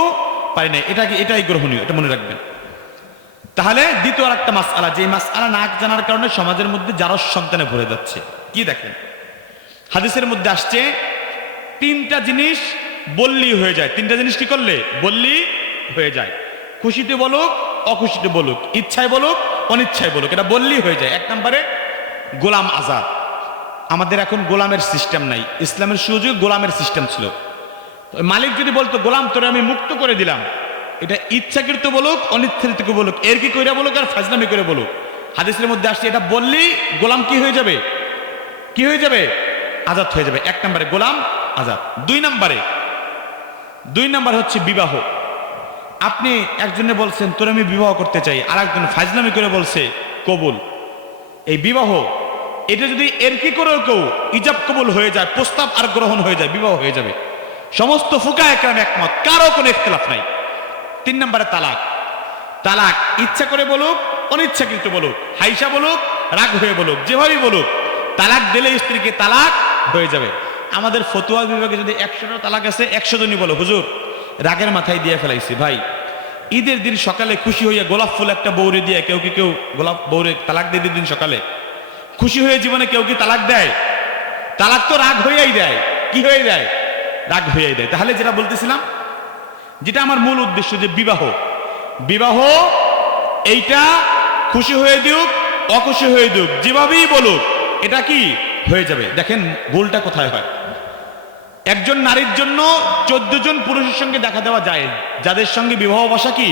পারি নাই। এটাই গ্রহণীয়, এটা মনে রাখবেন। তাহলে দ্বিতীয় আর একটা মাসআলা, যে মাসআলা না জানার কারণে সমাজের মধ্যে জারজ সন্তানে ভরে যাচ্ছে। কি দেখেন হাদিসের মধ্যে আসছে, 3টা জিনিস বললেই হয়ে যায়। 3টা জিনিস কি করলে বললি হয়ে যায়? খুশিতে বলুক, অখুশিতে বলুক, ইচ্ছায় বলুক, অনিচ্ছায় বলুক, এটা বললেই হয়ে যায়। 1 নম্বরে গোলাম আজাদ। আমাদের এখন গোলামের সিস্টেম নাই, ইসলামের সুযোগ গোলামের সিস্টেম ছিল। মালিক যদি বলতো গোলাম তোরে আমি মুক্ত করে দিলাম, এটা ইচ্ছাকৃত বলুক, অনিচ্ছাকৃত বলুক, এর কি কইরা বলুক আর ফাজলামি করে বলুক, হাদিসের মধ্যে আসছে এটা বললেই গোলাম কি হয়ে যাবে? কি হয়ে যাবে? আজাদ হয়ে যাবে। 1 নম্বরে গোলাম আজাদ। 2 নম্বর হচ্ছে বিবাহ। আপনি একজনে বলছেন তোর আমি বিবাহ করতে চাই, আর একজন ফাজলামি করে বলছে কবুল। এই বিবাহ এটা যদি এর কি করেও কেউ ইজাব কবুল হয়ে যায়, প্রস্তাব আর গ্রহণ হয়ে যায়, বিবাহ হয়ে যাবে। সমস্ত ফুকায়ে কেরাম একমত, কারো কোনো ইখতিলাফ নাই। 3 নম্বরে তালাক। তালাক ইচ্ছা করে বলুক, অনিচ্ছাকৃত বলুক, হাইসা বলুক, রাগ হয়ে বলুক, যেভাবেই বলুক, তালাক দিলে স্ত্রীকে তালাক হয়ে যাবে। আমাদের ফতুয়া বিভাগে যদি 100টা তালাক আছে, 100 জনই বলো হুজুর রাগের মাথায় দিয়ে ফেলাইছি। ভাই, ঈদের দিন সকালে খুশি হইয়া গোলাপ ফুল একটা বৌরে দিয়ে কেউ কি কেউ গোলাপ বৌরে তালাক দিয়ে ঈদের দিন সকালে খুশি হয়ে জীবনে কেউ কি তালাক দেয়? তালাক তো রাগ হইয়াই দেয়। কি হয়ে দেয়? রাগ হইয়াই দেয়। তাহলে যেটা বলতেছিলাম, যেটা আমার মূল উদ্দেশ্য, যে বিবাহ, বিবাহ এইটা খুশি হয়ে দিউক, অখুশি হয়ে দিউক, যেভাবেই বলুক, এটা কি হয়ে যাবে। দেখেন ভুলটা কোথায় হয়। একজন নারীর জন্য 14 জন পুরুষের সঙ্গে দেখা দেওয়া যায়, যাদের সঙ্গে বিবাহ বসা কি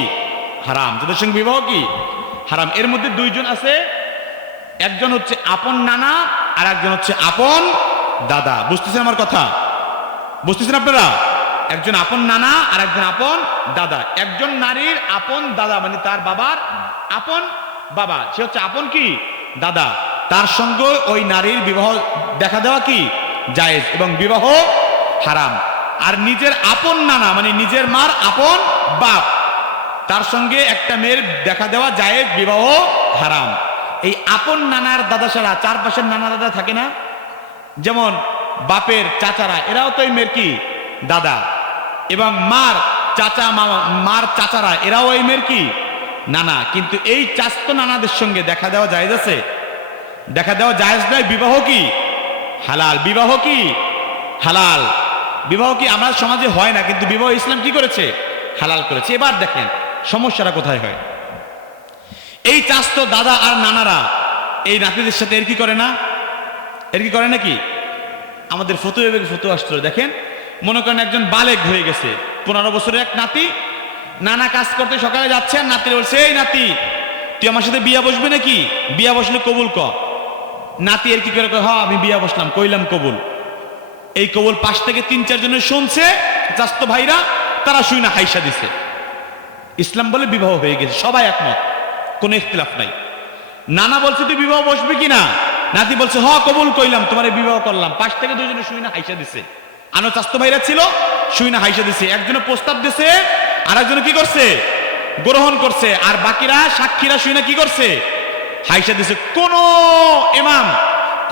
হারাম, যাদের সঙ্গে বিবাহ কি হারাম। এর মধ্যে 2 জন আছে, একজন হচ্ছে আপন নানা আর একজন হচ্ছে আপন দাদা। বুঝতেছেন আমার কথা? বুঝতেছেন আপনারা? একজন আপন নানা আর একজন আপন দাদা। একজন নারীর আপন দাদা মানে তার বাবার আপন বাবা, সে হচ্ছে আপন কি দাদা, তার সঙ্গে ওই নারীর বিবাহ দেখা দেওয়া কি জায়েজ এবং বিবাহ হারাম। আর নিজের আপন নানা মানে নিজের মার আপন বাপ, তার সঙ্গে একটা মেয়ের দেখা দেওয়া জায়েজ, বিবাহ হারাম। এই আপন নানার দাদা ছাড়া চারপাশের নানা দাদা থাকে না, যেমন বাপের চাচারা, এরাও তো এই মেয়ের কি দাদা, এবং মার চাচা মার চাচারা, এরাও এই মেয়ের কি নানা। কিন্তু এই চাচতো নানাদের সঙ্গে দেখা দেওয়া জায়েজ আছে? দেখা দেওয়া জায়েজ নয়। বিবাহ কি হালাল, বিবাহ কি হালাল, বিবাহ কি আমাদের সমাজে হয় না, কিন্তু বিবাহ ইসলাম কি করেছে? হালাল করেছে। এবার দেখেন সমস্যাটা কোথায় হয়। এই চাচতো দাদা আর নানারা এই নাতিদের সাথে এর কি করে না, এর কি করে নাকি? আমাদের ফতুয়া আসছিল, দেখেন মনে করেন একজন বালেগ হয়ে গেছে, 15 বছরের এক নাতি, নানা কাজ করতে সকালে যাচ্ছে, আর নাতি বলছে, এই নাতি তুই আমার সাথে বিয়া বসবি নাকি? বিয়া বসলে কবুল ক। নাতি এর কি করে? হ্যাঁ আমি বিয়া বসলাম, কইলাম কবুল। এই কবুল পাশ থেকে 3-4 জনের শুনছে, চাস্তো ভাইরা, তারা শুই না হাইসা দিছে। ইসলাম বলে বিবাহ হয়ে গেছে, সবাই একমত, কোনো ইখতিলাফ নাই। নানা বলছে তুই বিবাহ বসবি কিনা? নাতি বলছে হ কবুল কইলাম, তোমার বিবাহ করলাম। পাশ থেকে 2 জনে শুই না হাইসা দিছে। আনো চাস্তো ভাইরা ছিল, শুই না হাইসা দিছে। একজনে প্রস্তাব দিছে, আর একজনে কি করছে? গ্রহণ করছে। আর বাকিরা সাক্ষীরা শুই না কি করছে? হাইসা দিছে। কোন ইমাম,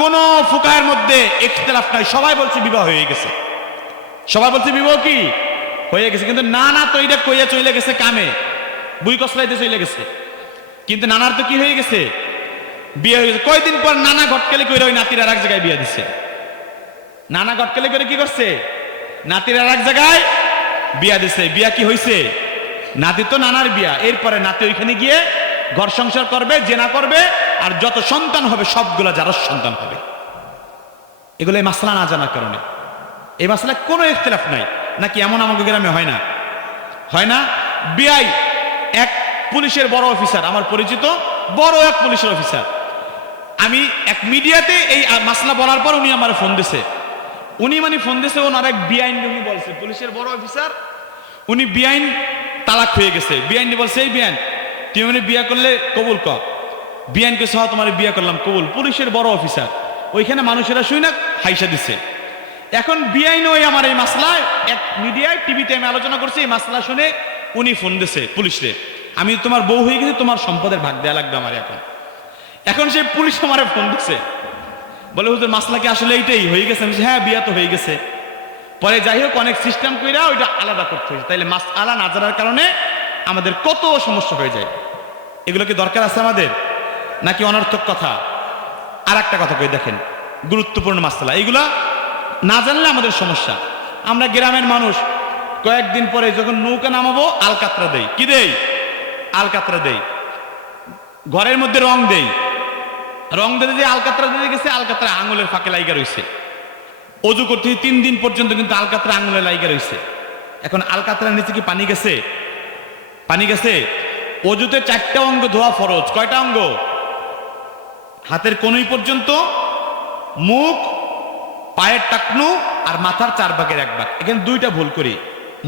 কোন ফুকাহের মধ্যে ইখতিলাফ নাই, সবাই বলছে বিবাহ হয়ে গেছে, সবাই বলছে বিবাহ কি হয়ে গেছে। কিন্তু নানা তো এটা কইয়া চলে গেছে কামে, বুই কসলাইতে চলে গেছে। কিন্তু নানার তো কি হয়ে গেছে? বিয়ে হয়ে গেছে। কয়দিন পর নানা ঘটকালি করে ওই নাতির আর এক জায়গায় বিয়ে দিছে। নানা ঘটকালি করে কি করছে? নাতির আর এক জায়গায় বিয়া দিছে। বিয়া কি হয়েছে? নাতি তো নানার বিয়া। এরপরে নাতি ওইখানে গিয়ে ঘর সংসার করবে, জেনা করবে, আর যত সন্তান হবে সবগুলা জারজ সন্তান হবে। এগুলো এই মাসলা না জানার কারণে। এই মাসলা কোনো ইখতিলাফ নাই নাকি? এমন আমাদের গ্রামে হয় না, হয় না? বিআই এক পুলিশের বড় অফিসার, আমার পরিচিত বড় এক পুলিশের অফিসার, আমি এক মিডিয়াতে এই মাসলা বলার পর উনি আমার ফোন দিছে। উনি মানে ফোন দিছে, ওনার এক বিআইন উনি বলছে, পুলিশের বড় অফিসার, উনি বিআইন তালাক হয়ে গেছে। বিআইন বলছে, এই বিআইন তুই মানে বিয়া করলে কবুল কর। বিআইন কে সহ তোমার বিয়া করলাম কবুল। পুলিশের বড় অফিসার, ওইখানে মানুষেরা শুই না হাইসা দিছে। এখন বিআইন ওই আমার এই মাসলায় এক মিডিয়ায় টিভিতে আমি আলোচনা করছি, এই মাসলা শুনে উনি ফোন দিছে পুলিশরে, আমি তোমার বউ হয়ে গেছে, তোমার সম্পদের ভাগ দেয়া লাগবে আমার। এখন সেই পুলিশ আমার ফোন দিচ্ছে, বলে হুজুর মাসলা কি আসলে এইটাই হয়ে গেছে? আমি হ্যাঁ বিয়া তো হয়ে গেছে। পরে যাই হোক অনেক সিস্টেম কইরা ওইটা আলাদা করতে হয়েছে। তাইলে মাসআলা না জানার কারণে আমাদের কত সমস্যা হয়ে যায়। এগুলো কি দরকার আছে আমাদের, নাকি অনর্থক কথা? আর একটা কথা কই, দেখেন গুরুত্বপূর্ণ মাসআলা, এইগুলা না জানলে আমাদের সমস্যা। আমরা গ্রামের মানুষ কয়েকদিন পরে যখন নৌকা নামাবো আলকাতরা দেই। কি দেই? আলকাতরা দেই। ঘরের মধ্যে রং দেই, রং দিতে যে আলকাতরা দিয়ে গেছে, আলকাতরা আঙুলের ফাঁকে লাইগা রইছে। অজু করতে 3 দিন পর্যন্ত কিন্তু আলকাতরা আঙুলে লাইগা রইছে। এখন আলকাতরার নিচে কি পানি গেছে? পানি গেছে? অজুতে 4টা অঙ্গ ধোয়া ফরজ। কয়টা অঙ্গ? হাতের কনুই পর্যন্ত, মুখ, পায়ের টাকনু আর মাথার 4 ভাগের 1 ভাগ। এখানে 2টা ভুল করি,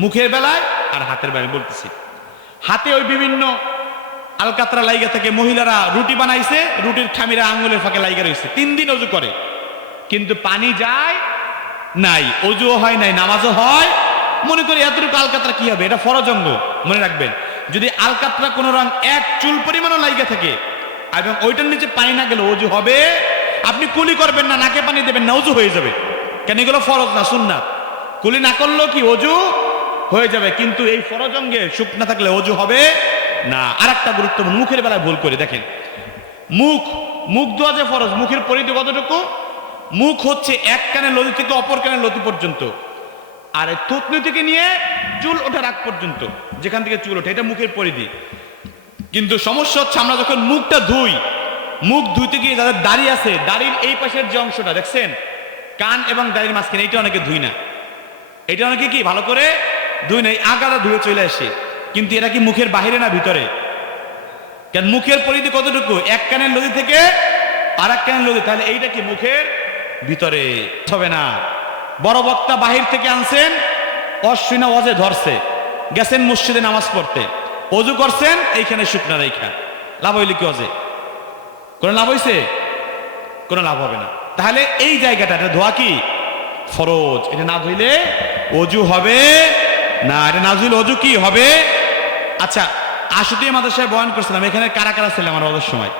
মুখের বেলায় আর হাতের বেলায় বলতেছি। হাতে ওই বিভিন্ন আলকাতরা লাইগা থেকে মহিলারা রুটি বানাইছে, রুটির খামিরা আঙ্গুলের ফাঁকে লাইগা রয়েছে, 3 দিন অজু করে কিন্তু পানি যায় নাই, অজুও হয় নাই, নামাজও হয়। মনে করি এতটুকু আলকাতরা কি হবে, এটা ফরজ অঙ্গ। মনে রাখবেন, যদি আলকাতরা কোনো রং এক চুল পরিমাণও লাইগা থাকে এবং ওইটার নিচে পানি না গেলে অজু হবে। আপনি কুলি করবেন না, নাকে পানি দেবেন না, অজু হয়ে যাবে। কেন এগুলো ফরজ না, সুন্নাত। কুলি না করলেও কি অজু হয়ে যাবে, কিন্তু এই ফরজ অঙ্গে সুখ না থাকলে অজু হবে না। আর একটা গুরুত্বপূর্ণ, মুখের বেলায় ভুল করে দেখেন, মুখ ধোয়া যে ফরজ, মুখের পরিধি কতটুকু? মুখ হচ্ছে এক কানের লতি থেকে অপর কানের লতি পর্যন্ত, আর এই থুতনি থেকে নিয়ে চুল ওঠার আগ পর্যন্ত, যেখান থেকে চুল ওঠে, এটা মুখের পরিধি। কিন্তু সমস্যা হচ্ছে আমরা যখন মুখটা ধুই, মুখ ধুইতে গিয়ে যাদের দাড়ি আছে, দাড়ির এই পাশের যে অংশটা দেখছেন, কান এবং দাড়ির মাঝখানে, এটা অনেকে ধুই না। এটা অনেকে কি ভালো করে ধুই না, আগাটা ধুয়ে চলে আসে। কিন্তু এটা কি মুখের বাহিরে না ভিতরে? কারণ মুখের পরিধি কতটুকু? এক কানের লতি থেকে আর এক কানের লতি, তাহলে এইটা কি মুখের ভিতরে হবে না। বড় বক্তা বাহির থেকে আনছেন, অশ্বিনা ওয়াজে ধরছে, গেছেন মসজিদে নামাজ পড়তে, অজু করছেন এইখানে শুকনা রেখা, লাভ হইলে কি অজে? কোনো লাভ হইছে? কোনো লাভ হবে না। তাহলে এই জায়গাটা, এটা ধোয়া কি ফরজ, এটা না ধুইলে অজু হবে না। এটা না ধুইলে অজু কি হবে? আচ্ছা, আশুতিয়ে মাদ্রাসায় বয়ান করছিলাম, এখানে কারা কারা ছিলেন আমার ওদের সময়?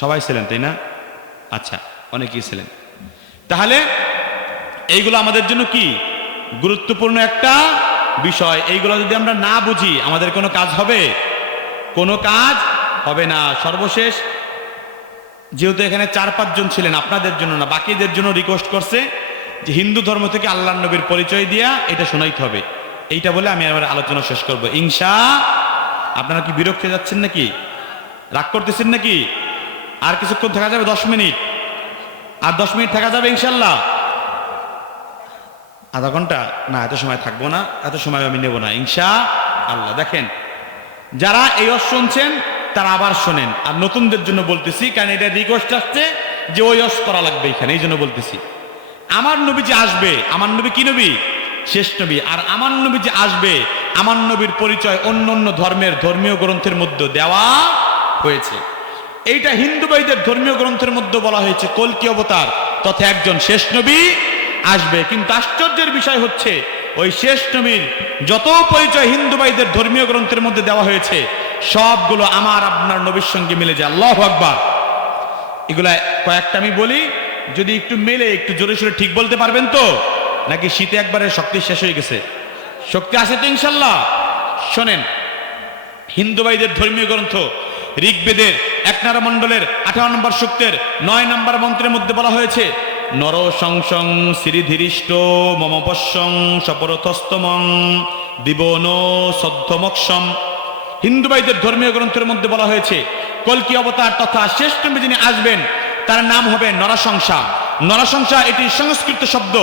সবাই ছিলেন তাই না? আচ্ছা, অনেকেই ছিলেন। তাহলে এইগুলো আমাদের জন্য কি গুরুত্বপূর্ণ একটা বিষয়। এইগুলো যদি আমরা না বুঝি, আমাদের কোনো কাজ হবে? কোনো কাজ হবে না। সর্বশেষ, যেহেতু এখানে 4-5 জন ছিলেন, আপনাদের জন্য না, বাকিদের জন্য রিকোয়েস্ট করছে যে হিন্দু ধর্ম থেকে আল্লাহর নবীর পরিচয় দিয়া এটা শোনাইতে হবে। এইটা বলে আমি আমার আলোচনা শেষ করব আপনারা কি বিরক্ত হয়ে যাচ্ছেন নাকি? রাগ করতেছেন নাকি? আর কিছুক্ষণ থাকা যাবে, 10 মিনিট, আর 10 মিনিট থাকা যাবে ইনশাল্লাহ? আধা ঘন্টা? না, এত সময় থাকবো না, এত সময় আমি নেব না ইনশাআল্লাহ। দেখেন, যারা এই শুনছেন তারা আবার শোনেন, আর নতুনদের জন্য বলতেছি, কারণ এটা রিকোয়েস্ট আসছে যে ওই করা লাগবে এখানে, এই জন্য বলতেছি। আমার নবী যে আসবে, আমার নবী কি নবী? শেষ নবী। আর আমার নবী যে আসবে, আমার নবীর পরিচয় অন্য অন্য ধর্মের ধর্মীয় গ্রন্থের মধ্যে দেওয়া হয়েছে। এইটা হিন্দু ভাইদের ধর্মীয় গ্রন্থের মধ্যে বলা হয়েছে কল্কি অবতার তথা একজন শেষ নবী আসবে। কিন্তু আশ্চর্যের বিষয় হচ্ছে, ওই শেষ নবীর যত পরিচয় হিন্দু ভাইদের ধর্মীয় গ্রন্থের মধ্যে দেওয়া হয়েছে, সবগুলো আমার আপনার নবীর সঙ্গে মিলে যায়। আল্লাহু আকবার। এগুলা কয়েকটা আমি বলি, যদি একটু মেলে, একটু জোরে সোরে ঠিক বলতে পারবেন তো? নাকি শীতে একবারে শক্তি শেষ হয়ে গেছে? শক্তি আছে তো ইনশাল্লাহ? শোনেন, হিন্দু ভাইদের ধর্মীয় গ্রন্থ ঋগ্বেদের 1 নম্বর মণ্ডলের 58 নম্বর সূক্তের 9 নম্বর মন্ত্রের মধ্যে বলা হয়েছে, নর সংসং শ্রীধীরিষ্ট মম পশ্যং সপরথস্তমং দিবন সদ্ধমক্ষম। হিন্দু ভাইদের ধর্মীয় গ্রন্থের মধ্যে বলা হয়েছে কল্কি অবতার তথা শেষ নবী যিনি আসবেন তার নাম হবে নরসংসা। নরসংসা এটি সংস্কৃত শব্দ,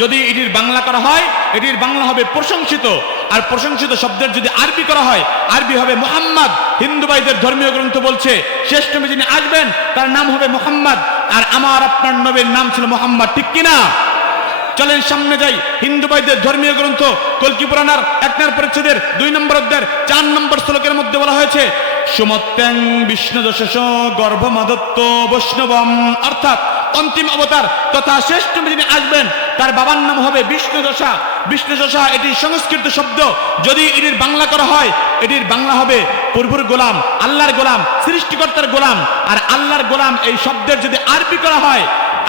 যদি এটির বাংলা করা হয় এটির বাংলা হবে প্রশংসিত, আর প্রশংসিত শব্দের যদি আরবি করা হয় আরবি হবে মুহাম্মদ। হিন্দু ভাইদের ধর্মীয় গ্রন্থ বলছে শেষ নবী যিনি আসবেন তার নাম হবে মুহাম্মদ, আর আমার আপনার নবীর নাম ছিল মুহাম্মদ, ঠিক কিনা? চলেন সামনে যাই। হিন্দু ভাইদের ধর্মীয় গ্রন্থ কল্কি পুরাণের 1 নম্বর পরিচ্ছেদের 2 নম্বর অধ্যায়ের 4 নম্বর শ্লোকের মধ্যে বলা হয়েছে, সুমত্যং বিষ্ণু দশশ গর্ভমাদত্ত বৈষ্ণবম, অর্থাৎ অন্তিম অবতার তথা শেষ নবী যিনি আসবেন তার বাবার নাম হবে বিষ্ণু দশা। বিষ্ণু দশা এটি সংস্কৃত শব্দ, যদি এটির বাংলা করা হয় এটির বাংলা হবে প্রভুর গোলাম, আল্লাহর গোলাম, সৃষ্টিকর্তার গোলাম। আর আল্লাহর গোলাম এই শব্দের যদি আরবি করা হয়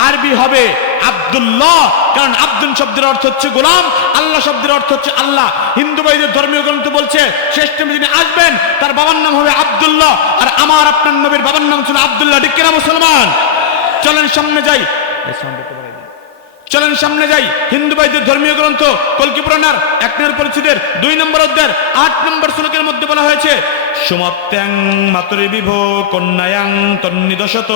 আরবি হবে আব্দুল্লাহ, কারণ আব্দুল শব্দের অর্থ হচ্ছে গোলাম, আল্লাহ শব্দের অর্থ হচ্ছে আল্লাহ। হিন্দু ভাইদের ধর্মীয় গ্রন্থ বলছে শেষ নবী যিনি আসবেন তার বাবার নাম হবে আব্দুল্লাহ, আর আমার আপনার নবীর বাবার নাম ছিল আব্দুল্লাহ, ঠিক কিনা মুসলমান? চলেন সামনে যাই, চলেন সামনে যাই। হিন্দু ভাইদের ধর্মীয় গ্রন্থ কল্কি পুরাণের 1 নম্বর পরিচ্ছেদের 2 নম্বর অধ্যায়ের 8 নম্বর শ্লোকের মধ্যে বলা হয়েছে, সুমত্যং মাতরি বিভো কন্যায়াং তন্নিদশত,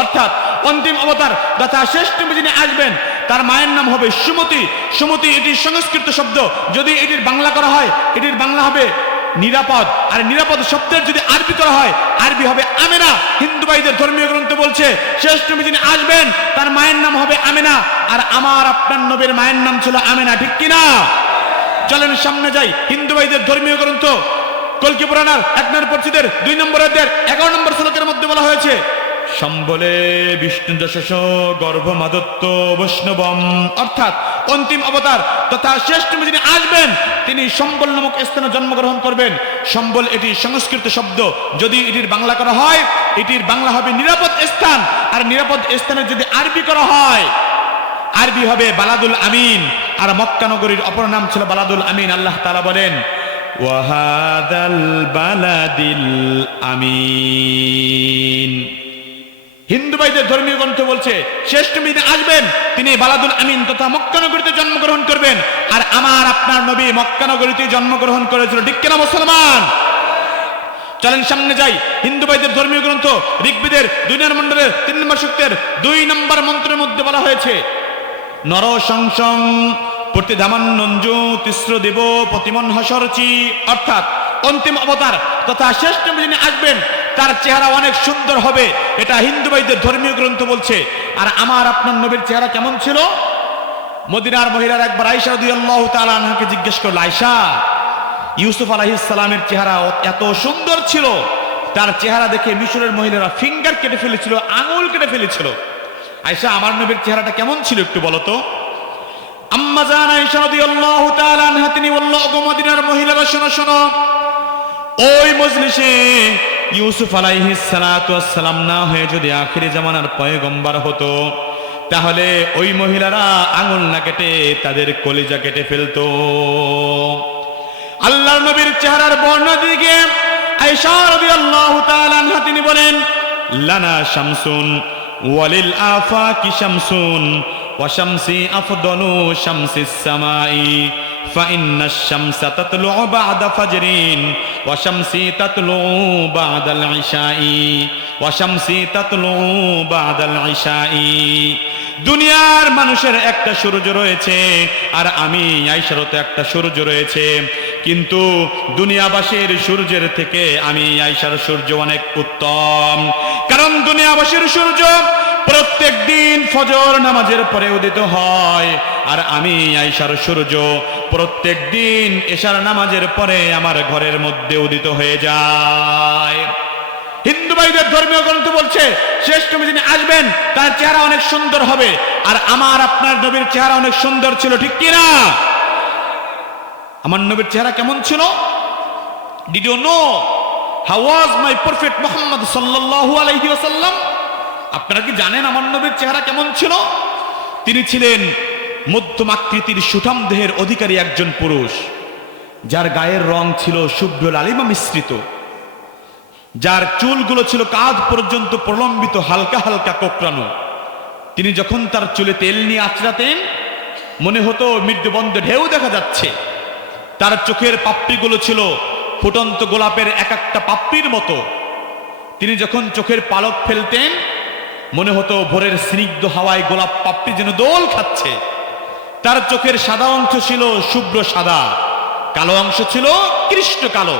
অর্থাৎ অন্তিম অবতার তথা শেষ নবী যিনি আসবেন তার মায়ের নাম হবে সুমতি। সুমতি এটি সংস্কৃত শব্দ, যদি এটির বাংলা করা হয় এটির বাংলা হবে নিরাপদ, আর নিরাপদ শব্দের যদি আরবি করা হয় আরবি হবে আমেনা। হিন্দু ভাইদের ধর্মীয় গ্রন্থ বলছে শেষ নবী যিনি আসবেন তার মায়ের নাম হবে আমেনা, আর আমার আপনার নবীর মায়ের নাম ছিল আমেনা, ঠিক কিনা? চলেন সামনে যাই। হিন্দু ভাইদের ধর্মীয় গ্রন্থ কলকি পুরাণের 1 নম্বর পরিচ্ছেদের 2 নম্বর অধ্যায়ের 11 নম্বর শ্লোকের মধ্যে বলা হয়েছে, সম্বলে বিষ্ণু যশস গর্ভমাদত্ত বৈষ্ণবম, অর্থাৎ অন্তিম অবতার তথা শ্রেষ্ঠ নবী যিনি আসবেন তিনি সম্বল নামক স্থানে জন্মগ্রহণ করবেন। সম্বল এটি সংস্কৃত শব্দ, যদি এটির বাংলা করা হয় এটির বাংলা হবে নিরাপদ স্থান, আর নিরাপদ স্থানে যদি আরবি করা হয় আরবি হবে বালাদুল আমিন, আর মক্কা নগরীর অপর নাম ছিল বালাদুল আমিন। আল্লাহ তাআলা বলেন ওয়াহাদাল বালাদিল আমিন। হিন্দু ভাইদের ধর্মীয় গ্রন্থ বলছে শ্রেষ্ঠ নবী আসবেন তিনি বালাদুল আমিন তথা মক্কা নগরীতে জন্মগ্রহণ করবেন, আর আমার আপনার নবী মক্কা নগরীতে জন্মগ্রহণ করেছিল, ঠিক কিনা মুসলমান? চলেন সামনে যাই। হিন্দু ভাইদের ধর্মীয় গ্রন্থ ঋগ্বেদের 2 নম্বর মণ্ডলের 3 নম্বর সূক্তের 2 নম্বর মন্ত্রের মধ্যে বলা হয়েছে, নর সংসং প্রতিধামান্নঞ্জু তিস্র দেব প্রতিমন হসরচি, অর্থাৎ অন্তিম অবতার তথা শ্রেষ্ঠ নবী যিনি আসবেন তার চেহারা অনেক সুন্দর হবে, এটা হিন্দু ভাইদের ধর্মীয় গ্রন্থ বলছে। আর আমার আপনার নবীর চেহারা কেমন ছিল? মদিনার মহিলার একবার আয়েশা রাদিয়াল্লাহু তাআলা আনহাকে জিজ্ঞেস করল, আয়েশা, ইউসুফ আলাইহিস সালামের চেহারা এত সুন্দর ছিল, তার চেহারা দেখে মিশরের মহিলারা ফিঙ্গার কেটে ফেলেছিল, আঙুল কেটে ফেলেছিল। আয়েশা, আমার নবীর চেহারাটা কেমন ছিল একটু বলো তো। আম্মা জান আয়েশা রাদিয়াল্লাহু তাআলা আনহা তিনি বলল, ওগো মদিনার মহিলারা শোনো শোনো, ওই মজলিসে ইউসুফ আলাইহিস সালাতু ওয়াস সালাম না হয়ে যদি আখিরি জামানার পয়গম্বর হতো তাহলে ওই মহিলারা আঙুল না কেটে তাদের কলিজা কেটে ফেলতো। আল্লাহর নবীর চেহারার বর্ণনা দিকে আয়েশা রাদিয়াল্লাহু তাআলা আনহা তিনি বলেন, লানা শামসুন ওয়ালিল আফাকি শামসুন ওয়া শামসি আফদালু শামসিস সামাই ফাইন্নাশ শামসা তাতলুউ বা'দা ফাজরিন ওয়া শামসি তাতলুউ বা'দাল ইশাই ওয়া শামসি তাতলুউ বা'দাল ইশাই। দুনিয়ার মানুষের একটা সূর্য রয়েছে আর আমি আয়েশারও তো একটা সূর্য রয়েছে, কিন্তু দুনিয়াবাসীর সূর্যের থেকে আমি আয়েশার সূর্য অনেক উত্তম, কারণ দুনিয়াবাসীর সূর্য প্রত্যেক দিন ফজর নামাজের পরে উদিত হয়, আর আমি আয়েশার সূর্য প্রত্যেক দিন এশার নামাজের পরে আমার ঘরের মধ্যে উদিত হয়ে যায়। হিন্দু ভাইদের ধর্মীয় গ্রন্থ বলছে শ্রেষ্ঠ নবী যিনি আসবেন তার চেহারা অনেক সুন্দর হবে, আর আমার আপনার নবীর চেহারা অনেক সুন্দর ছিল, ঠিক কিনা? আমার নবীর চেহারা কেমন ছিল? Did you know how was my prophet Muhammad sallallahu alayhi wa sallam? আপনারা কি জানেন আমার নবীর চেহারা কেমন ছিল? তিনি ছিলেন মধ্যম আকৃতির সুঠাম দেহের অধিকারী একজন পুরুষ, যার গায়ের রং ছিল শুভ্র লালিমা মিশ্রিত, যার চুলগুলো ছিল কাঁধ পর্যন্ত প্রলম্বিত, হালকা হালকা কোঁকড়ানো। তিনি যখন তার চুলে তেল নিয়ে আঁচড়াতেন মনে হতো মৃত্যুবন্ধে ঢেউ দেখা যাচ্ছে। তার চোখের পাপড়িগুলো ছিল ফুটন্ত গোলাপের এক একটা পাপড়ির মতো। তিনি যখন চোখের পালক ফেলতেন মনে হতো ভোরের স্নিগ্ধ হাওয়ায় গোলাপ পাপড়ি যেন দোল খাচ্ছে। তার চোখের সাদা অংশ ছিল শুভ্র সাদা, কালো অংশ ছিল কৃষ্ণ কালো।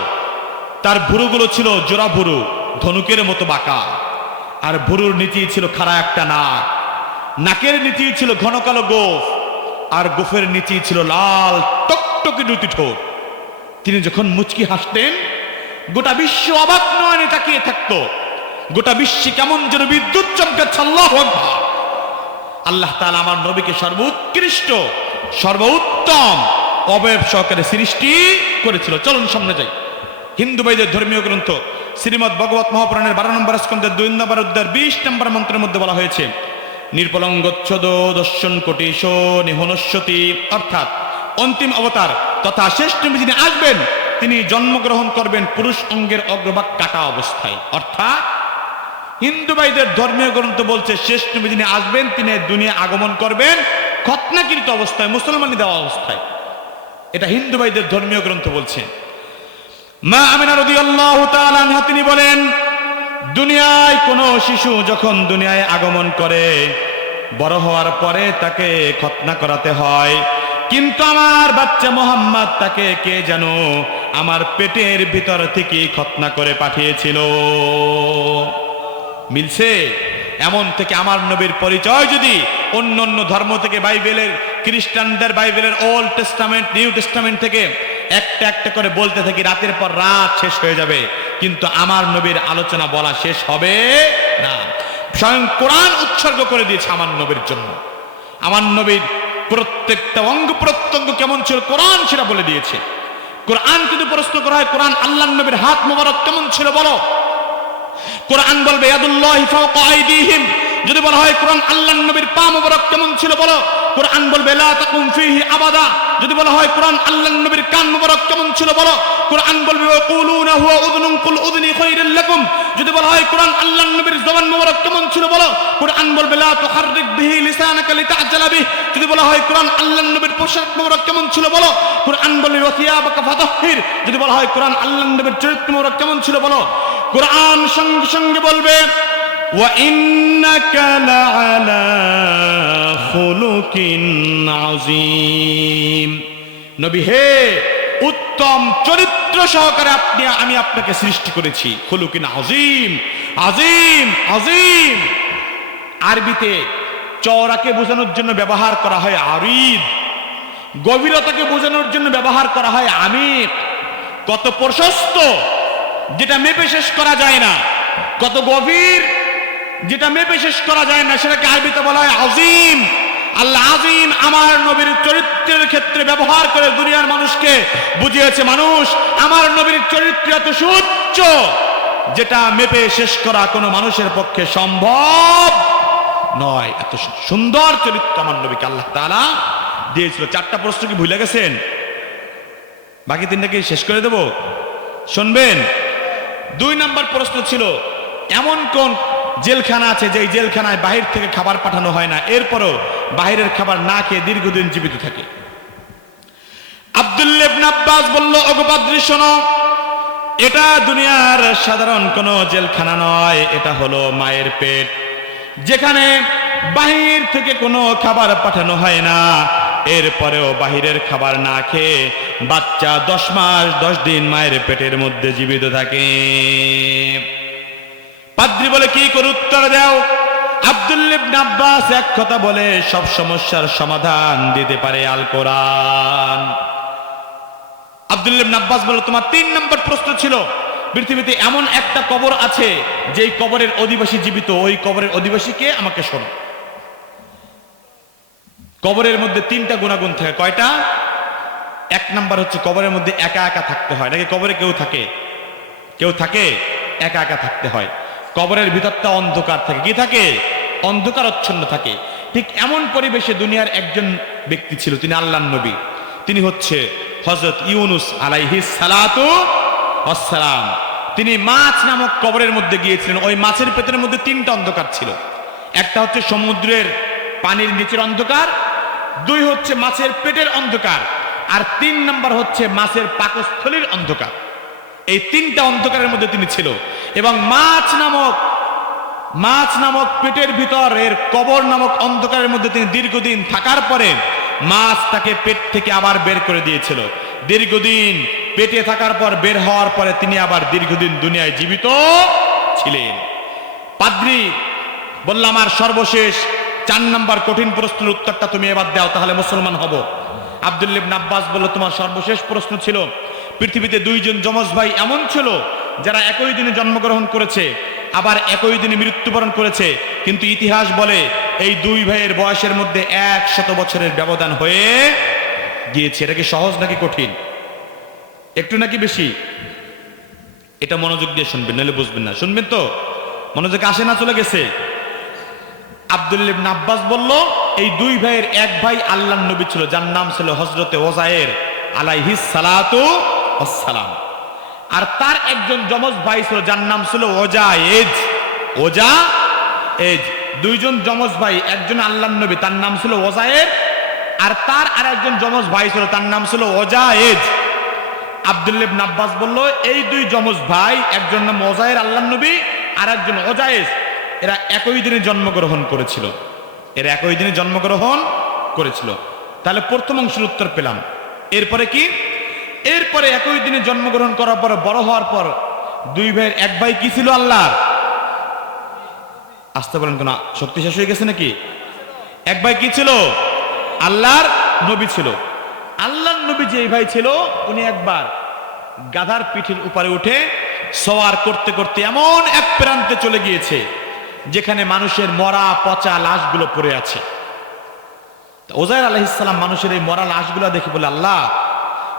তার ভুরুগুলো ছিল জোড়া ভুরু, ধনুকের মতো বাঁকা, আর ভুরুর নিচেই ছিল খাড়া একটা নাক। নাকের নিচেই ছিল ঘন কালো গোফ, আর গোফের নিচেই ছিল লাল টকটকে দুটি ঠোঁট। তিনি যখন মুচকি হাসতেন গোটা বিশ্ব অবাক নয়নে তাকিয়ে থাকতো, গোটা বিশ্বে কেমন যেন বিদ্যুৎ চমকাচ্ছে। আল্লাহু আকবার। আল্লাহ তাআলা আমার নবীকে সর্বোৎকৃষ্ট সর্বোত্তম অবয়ব সহকারে সৃষ্টি করেছিল। চলুন সামনে যাই। হিন্দু ভাইদের ধর্মীয় গ্রন্থ শ্রীমদ্ ভগবত মহাপুরাণের 12 নম্বর স্কন্ধের 2 নম্বর অধ্যায়ের 20 নম্বর মন্ত্রের মধ্যে বলা হয়েছে, নির্পলঙ্গচ্ছদ দর্শন কোটিশ নিহনস্বতী, অর্থাৎ অন্তিম অবতার তথা শ্রেষ্ঠ নবী যিনি আসবেন তিনি জন্মগ্রহণ করবেন পুরুষ অঙ্গের অগ্রভাগ কাটা অবস্থায়। অর্থাৎ হিন্দু ভাইদের ধর্মীয় গ্রন্থ বলছে শ্রেষ্ঠ নবী যিনি আসবেন তিনি দুনিয়া আগমন করবেন খতনাকৃত অবস্থায়, মুসলমানি দেওয়া অবস্থায়। এটা হিন্দু ভাইদের ধর্মীয় গ্রন্থ বলছে। মা আমিনা রাদিয়াল্লাহু তাআলা আনহা তিনি বলেন, দুনিয়ায় কোনো শিশু যখন দুনিয়ায় আগমন করে বড় হওয়ার পরে তাকে খতনা করাতে হয়, কিন্তু আমার বাচ্চা মোহাম্মদ তাকে কে যেন আমার পেটের ভিতর থেকে খতনা করে পাঠিয়েছিল। মিলছে? এমন থেকে আমার নবীর পরিচয় যদি অন্য অন্য ধর্ম থেকে বাইবেলের খ্রিস্টানদের বাইবেলের ওল্ড টেস্টামেন্ট নিউ টেস্টামেন্ট থেকে একটা একটা করে বলতে থাকি, রাতের পর রাত শেষ হয়ে যাবে, কিন্তু আমার নবীর আলোচনা বলা শেষ হবে না। স্বয়ং কোরআন উৎসর্গ করে দিয়েছে আমার নবীর জন্য। আমার নবীর প্রত্যেকটা অঙ্গ প্রত্যঙ্গ কেমন ছিল কোরআন সেটা বলে দিয়েছে। কোরআন যদি প্রশ্ন করা হয়, কোরআন আল্লাহর নবীর হাত মোবারক কেমন ছিল বলো, কোরআন বলবে ইয়াদুল্লাহি ফাওকা আইদিহিম। যদি বলা হয় কোরআন আল্লাহর নবীর পা মোবারক কেমন ছিল বলো, কোরআন বলবে লা তাকুম ফিহি আবাদা। যদি বলা হয় কোরআন আল্লাহর নবীর কান মোবারক কেমন ছিল বলো, কোরআন বলবে ওয়াকুলুনা হুয়া উযুনুন কুল উযুনি খায়রুল লাকুম। যদি বলা হয় কোরআন আল্লাহর নবীর জবান মোবারক কেমন ছিল বলো, কোরআন বলবে লা তুহাররিক বিহি লিসানাকা লিতা'জালা বিহি। যদি বলা হয় কোরআন আল্লাহর নবীর পোশাক মোবারক কেমন ছিল বলো, কোরআন বলবে ওয়াসিয়াবাকা ফাতাহহির। যদি বলা হয় কোরআন আল্লাহর নবীর চরিত্র মোবারক কেমন ছিল বলো, কোরআন সঙ্গে সঙ্গে বলবে ওয়া ইন্নাকা লাআলা খুলুকিন আযীম। নবী হে, উত্তম চরিত্র সহকারে আমি আপনাকে সৃষ্টি করেছি। খুলুকিন আযীম, আযীম আযীম। আরবিতে চওড়াকে বোঝানোর জন্য ব্যবহার করা হয় আরিদ, গভীরতাকে বোঝানোর জন্য ব্যবহার করা হয় আমিক। কত প্রশস্ত যেটা মেপে শেষ করা যায় না, কত গভীর যেটা মেপে শেষ করা যায় না, সেটাকে আরবিতে বলা হয় আযীম। আল্লাহ আযীম আমার নবীর চরিত্রের ক্ষেত্রে ব্যবহার করে দুনিয়ার মানুষকে বুঝিয়েছে, মানুষ আমার নবীর চরিত্র এত সুউচ্চ যেটা মেপে শেষ করা কোনো মানুষের পক্ষে সম্ভব নয়। এত সুন্দর চরিত্র আমার নবীকে আল্লাহ তাআলা দিয়েছিল। 4টা প্রশ্ন কি ভুলে গেছেন? বাকি 3টা কি শেষ করে দেব? শুনবেন। 2 নম্বর প্রশ্ন ছিল, এমন কোন জেলখানা আছে যে জেলখানায় বাহির থেকে খাবার পাঠানো হয় না, এরপরও বাহিরের খাবার না খেয়ে দীর্ঘদিন জীবিত থাকে? আব্দুল্লাহ ইবনে আব্বাস বলল, ওগো পাদ্রী শোনো, এটা দুনিয়ার সাধারণ কোন জেলখানা নয়, এটা হলো মায়ের পেট, যেখানে বাহির থেকে কোনো খাবার পাঠানো হয় না, এরপরেও বাহিরের খাবার না খেয়ে বাচ্চা 10 মাস 10 দিন মায়ের পেটের মধ্যে জীবিত থাকে। পাদ্রী বলে, কি করে উত্তর দাও? আব্দুল্লাহ ইবনে আব্বাস এক কথা বলে, সব সমস্যার সমাধান দিতে পারে আল কোরআন। আব্দুল্লাহ ইবনে আব্বাস বলে, তোমার 3 নম্বর প্রশ্ন ছিল, পৃথিবীতে এমন একটা কবর আছে যেই কবরের অধিবাসী জীবিত, ওই কবরের অধিবাসীকে আমাকে শোনো। কবরের মধ্যে 3টা গুণাগুণ থাকে। কয়টা? 1 নাম্বার হচ্ছে কবরের মধ্যে একা একা থাকতে হয়। নাকি কবরে কেউ থাকে? কেউ থাকে? একা একা থাকতে হয়। কবরের ভিতরটা অন্ধকার থাকে। কি থাকে? অন্ধকারচ্ছন্ন থাকে। ঠিক এমন পরিবেশে দুনিয়ার একজন ব্যক্তি ছিল, তিনি আল্লাহর নবী। তিনি হচ্ছে হযরত ইউনুস আলাইহিস সালাতু ওয়াস সালাম। তিনি মাছ নামক কবরের মধ্যে গিয়েছিলেন। ওই মাছের পেটের মধ্যে 3টা অন্ধকার ছিল। একটা হচ্ছে সমুদ্রের পানির নিচের অন্ধকার, 2 হচ্ছে মাছের পেটের অন্ধকার, আর 3 নাম্বার হচ্ছে মাছের পাকস্থলীর অন্ধকার। এই 3টা অন্ধকারের মধ্যে তিনি ছিল। এবং মাছ নামক পেটের ভিতর এর কবর নামক অন্ধকারের মধ্যে তিনি দীর্ঘদিন থাকার পরে মাছ তাকে পেট থেকে আবার বের করে দিয়েছিল। দীর্ঘদিন পেটে থাকার পর বের হওয়ার পরে তিনি আবার দীর্ঘদিন দুনিয়ায় জীবিত ছিলেন। পাদ্রী বললাম, আমার সর্বশেষ 4 নম্বর কঠিন প্রশ্নের উত্তরটা তুমি এবার দাও, তাহলে মুসলমান হব। আব্দুল্লাহ ইবনে আব্বাস বলল, তোমার সর্বশেষ প্রশ্ন ছিল, পৃথিবীতে 2 জন যমজ ভাই এমন ছিল যারা একই দিনে জন্মগ্রহণ করেছে, আবার একই দিনে মৃত্যুবরণ করেছে, কিন্তু ইতিহাস বলে এই 2 ভাইয়ের বয়সের মধ্যে 100 বছরের ব্যবধান হয়ে গিয়েছে। এটা কি সহজ নাকি কঠিন? একটু নাকি বেশি? এটা মনোযোগ দিয়ে শুনবেন, নাহলে বুঝবেন না। শুনবেন তো? মনোযোগ আসে না, চলে গেছে? আব্দুল্লাহ ইবনে আব্বাস বলল, এই 2 ভাইয়ের এক ভাই আল্লাহর নবী ছিল, যার নাম ছিল হযরতে ওযায়ের আলাইহিস সালাতু ওয়াস সালাম। আর তার একজন যমজ ভাই ছিল, যার নাম ছিল ওযায়েজ। 2 জন যমজ ভাই, একজন আল্লাহর নবী, তার নাম ছিল ওযায়ের, আর তার আরেকজন যমজ ভাই ছিল, তার নাম ছিল ওযায়েজ। আব্দুল্লাহ ইবনে আব্বাস বলল, এই 2 যমজ ভাই, একজন নাম ওযায়ের আল্লাহর নবী, আর একজন ওযায়েজ, এরা একই দিনে জন্মগ্রহণ করেছিল। তাহলে প্রথম অংশের উত্তর পেলাম। এরপরে কি? এরপরে একই দিনে জন্মগ্রহণ করার পর বড় হওয়ার পর 2 ভাইয়ের এক ভাই কি ছিল? আল্লাহর, আসতে বলেন কেন, শক্তি শেষ হয়ে গেছে নাকি? এক ভাই কি ছিল? আল্লাহর নবী ছিল। আল্লাহর নবী নবী যে ভাই ছিল উনি একবার গাধার পিঠের উপরে উঠে সওয়ার করতে করতে এমন এক প্রান্তে চলে গিয়েছে যেখানে মানুষের মরা পচা লাশগুলো পড়ে আছে। ওজায়ের আলাইহিস সালাম মানুষের এই মরা লাশগুলো দেখে বলে, আল্লাহ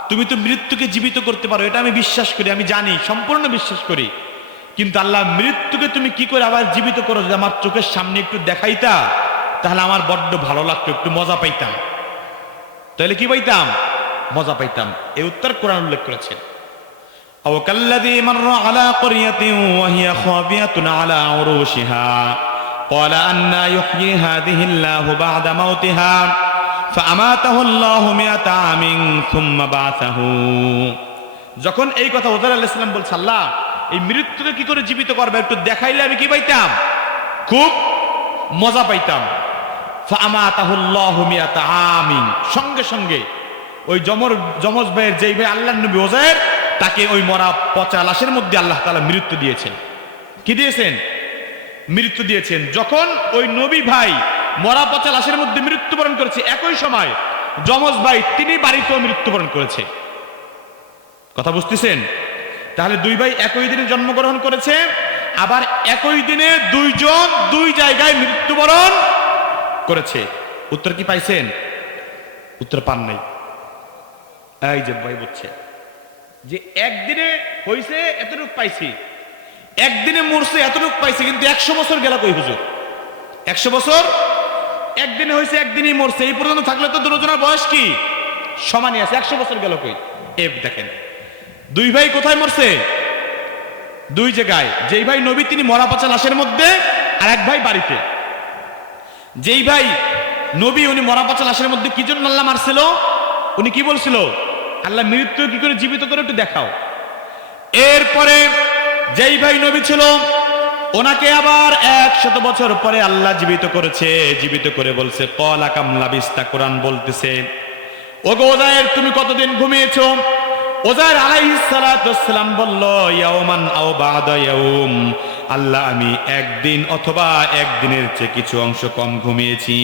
তুমি তো মৃত্যুকে জীবিত করতে পারো, এটা আমি বিশ্বাস করি, আমি জানি, সম্পূর্ণ বিশ্বাস করি, কিন্তু আল্লাহ মৃত্যুকে তুমি কি করে আবার জীবিত করো, যদি আমার চোখের সামনে একটু দেখাইতা তাহলে আমার বড্ড ভালো লাগতো, একটু মজা পাইতাম। তাহলে কি পাইতাম? মজা পাইতাম। এই উত্তর কোরআন উল্লেখ করেছেন। আও কাল্লাযী মাররা আলা ক্বরিয়াতিন ওয়া হিয়া খাবিয়াতুন আলা উরুশিহা ক্বালা আন্না ইউহয়ী হাযিহিল্লাহু বা'দা মাউতিহা ফাআমাতাহু আল্লাহু মিআতা আমিন সুম্মা বা'সাহু। যখন এই কথা ওজাইর আলাইহিস সালাম বলছে, আল্লাহ এই মৃত্যুকে কি করে জীবিত করবে একটু দেখাইলে আমি কি পাইতাম? খুব মজা পাইতাম। ফাআমাতাহু আল্লাহু মিআতা আমিন, সঙ্গে সঙ্গে ওই যমজ ভাইয়ের যেই ভাই আল্লাহর নবী ওজাইর, তাকে ওই মরা পচা লাশের মধ্যে আল্লাহ তাআলা মৃত্যু দিয়েছেন। কি দিয়েছেন? মৃত্যু দিয়েছেন। যখন ওই নবী ভাই মরা পচা লাশের মধ্যে মৃত্যুবরণ করেছে, একই সময় যমজ ভাই তিনি বাড়িতেও মৃত্যুবরণ করেছে। কথা বুঝতেছেন? তাহলে দুই ভাই একই দিনে জন্মগ্রহণ করেছে, আবার একই দিনে দুইজন দুই জায়গায় মৃত্যুবরণ করেছে। উত্তর কি পাইছেন? উত্তর পান নাই। এই যে ভাই বুঝছে যে একদিনে হইছে এতটুক পাইছি, একদিনে মরছে এতটুক পাইছি, কিন্তু 100 বছর গেল কই হুজুর? 100 বছর একদিনে হইছে, একদিনই মরছে, এই পর্যন্ত থাকলে তো দুজনের বয়স কি সমানই আছে, 100 বছর গেল কই? দেখেন দুই ভাই কোথায় মরছে? দুই জায়গায়। যেই ভাই নবী তিনি মরা পচা লাশের মধ্যে, আর এক ভাই বাড়িতে। যেই ভাই নবী উনি মরা পচা লাশের মধ্যে কি জন্য আল্লাহ মারছিল? উনি কি বলছিল? আল্লাহ মৃত্যু কি করে জীবিত করে একটু দেখাও। এরপরে যেই ভাই নবী ছিল ওনাকে আবার 100 বছর পরে আল্লাহ জীবিত করেছে। জীবিত করে বলছে ক্বালা কাম লাবিস্তা, কোরআন বলতেছে ওগো ওজায়ের তুমি কতদিন ঘুমিয়েছো? ওজায়ের আলাইহিস সালাতু ওয়াস সালাম বলল ইয়াওমান আও বা'দা ইয়াউম, আল্লাহ আমি একদিন অথবা একদিনের চেয়ে কিছু অংশ কম ঘুমিয়েছি।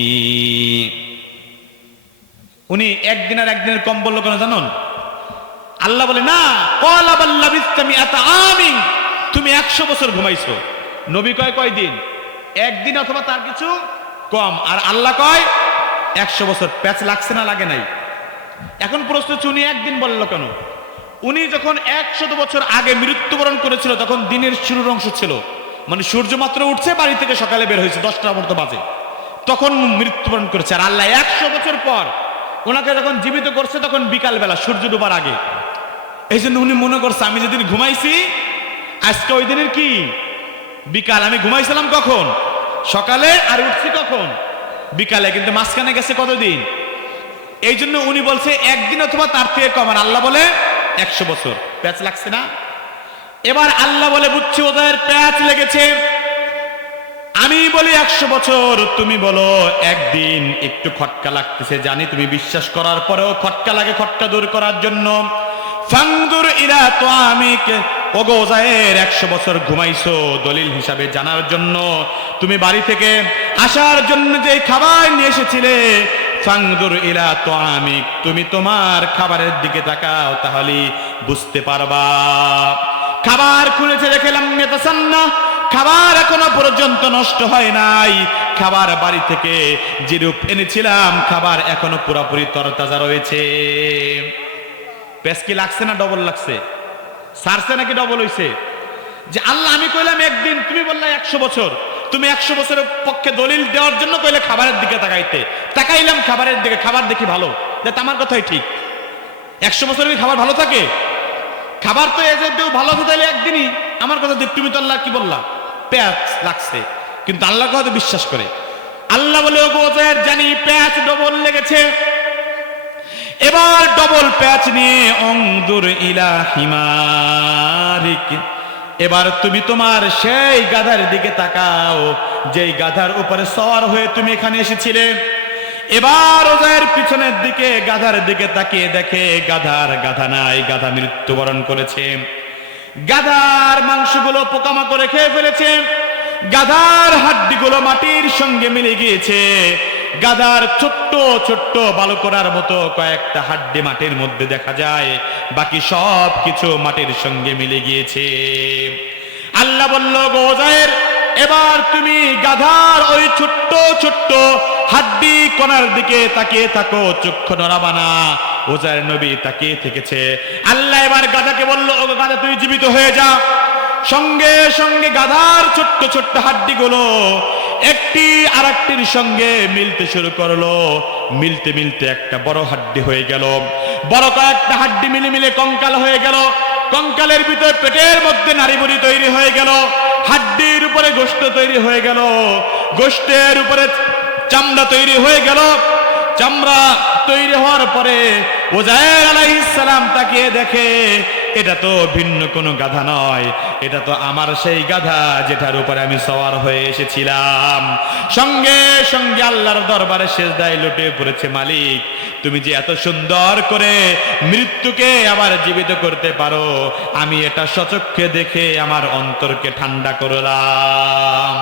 উনি একদিন আর একদিনের কম বললো কেন জানুন? আল্লাহ বলে না, ক্বালা বাল লাবিস্তা মিআতা আমিন, তুমি 100 বছর ঘুমাইছো। নবী কয় কয়দিন? একদিন অথবা তার কিছু কম, আর আল্লাহ কয় 100 বছর। প্যাচ লাগছে না লাগে নাই? এখন প্রশ্ন হচ্ছে উনি একদিন বললো কেন? উনি যখন 100 বছর আগে মৃত্যুবরণ করেছিল তখন দিনের শুরুর অংশ ছিল, মানে সূর্য মাত্র উঠছে, বাড়ি থেকে সকালে বের হয়েছে 10টার মতো বাজে, তখন মৃত্যুবরণ করেছে। আর আল্লাহ 100 বছর পর ওনাকে যখন জীবিত করছে তখন বিকাল বেলা, সূর্য ডুবার আগে। এই জন্য উনি মনে করছে আমি যেদিন ঘুমাইছি আজকে ওই দিনের কি বিকাল। আমি ঘুমাইছিলাম কখন? সকালে, আর উঠছি কখন? বিকালে, কিন্তু মাঝখানে গেছে কতদিন? এই জন্য উনি বলছে একদিন অথবা তার থেকে কম, আর আল্লাহ বলে 100 বছর। প্যাচ লাগছে না? এবার আল্লাহ বলে বুঝছি ওদের প্যাচ লেগেছে, আমি বলি 100 বছর, তুমি বলো একদিন, একটু খটকা লাগতেছে জানি, তুমি বিশ্বাস করার পরেও খটকা লাগে, খটকা দূর করার জন্য ফাংদুর ইলা তুআমিক, ওগো ওজায়ের 100 বছর ঘুমাইছো দলিল হিসাবে জানার জন্য, তুমি বাড়ি থেকে আসার জন্য যে খাবার নিয়ে এসেছিলে, ফাংদুর ইলা তুআমিক, তুমি তোমার খাবারের দিকে তাকাও তাহলে বুঝতে পারবা। খাবার খুলেছে দেখলাম মেতাসান্না, খাবার এখনো পর্যন্ত নষ্ট হয় নাই, খাবার বাড়ি থেকে যেরূপ এনেছিলাম খাবার এখনো পুরোপুরি তরতাজা রয়েছে। পেস কি লাগছে না ডবল লাগছে? সারছে নাকি ডবল হইছে? যে আল্লাহ আমি কইলাম একদিন, তুমি বললে 100 বছর, তুমি 100 বছরের পক্ষে দলিল দেওয়ার জন্য কইলে খাবারের দিকে তাকাইতে, তাকাইলাম খাবারের দিকে, খাবার দেখি ভালো, আমার কথাই ঠিক। 100 বছরের খাবার ভালো থাকে? খাবার তো এ যে ভালো আছে তাইলে একদিনই, আমার কথা দেখ, তুমি তো আল্লাহ কি বললা পেঁয়াজ লাগছে, কিন্তু আল্লাহর কথা বিশ্বাস করে। আল্লাহ বলে ওগো ওজায়ের জানি পেঁয়াজ ডবল লেগেছে, এবার ডবল পেঁয়াজ নিয়ে অংদুর ইলা হিমারিক, এবার তুমি তোমার সেই গাধার দিকে তাকাও যেই গাধার উপরে সওয়ার হয়ে তুমি এখানে এসেছিলে। এবার ওজায়ের পিছনের দিকে গাধার দিকে তাকিয়ে দেখে গাধা নাই, গাধা মৃত্যুবরণ করেছে। গাধার মাংসগুলো পোকামাকড়ে খেয়ে ফেলেছে, গাধার হাড্ডিগুলো মাটির সঙ্গে মিলে গিয়েছে, গাধার ছোট্ট ছোট্ট বালুকরার মতো কয়েকটা হাড্ডি মাটির মধ্যে দেখা যায়, বাকি সব কিছু মাটির সঙ্গে মিলে গিয়েছে। আল্লাহ বলল, গো উযায়ের, এবার তুমি গাধার ওই ছোট্ট ছোট্ট হাড্ডি কণার দিকে তাকিয়ে থাকো, চক্ষু নড়াবা না। উযায়ের নবী তাকিয়ে থেকেছে। আল্লাহ এবার গাধাকে বলল, ও গাধা, তুই জীবিত হয়ে যা। সঙ্গে সঙ্গে গাধার ছোট্ট ছোট্ট হাড্ডিগুলো একটি আরেকটির সঙ্গে মিলতে শুরু করলো। মিলতে মিলতে একটা বড় হাড্ডি হয়ে গেল। বড় কয়েকটা হাড্ডি মিলে মিলে কঙ্কাল হয়ে গেল। কঙ্কালের ভিতরে পেটের মধ্যে নাড়িভুড়ি তৈরি হয়ে গেল। হাড্ডির উপরে গোশত তৈরি হয়ে গেল। গোশতের উপরে চামড়া তৈরি হয়ে গেল। চামড়া তৈরি হওয়ার পরে উযায়ের আলাইহিস সালাম তাকিয়ে দেখে, এটা তো ভিন্ন কোনো গাধা নয়, এটা তো আমার সেই গাধা যেটার উপরে আমি সওয়ার হয়ে এসেছিলাম। সঙ্গে সঙ্গে আল্লাহর দরবারে সিজদায় লুটে পড়েছে, মালিক, তুমি যে এত সুন্দর করে মৃত্যুকে আবার জীবিত করতে পারো, আমি এটা সচক্ষে দেখে আমার অন্তরকে ঠান্ডা করলাম।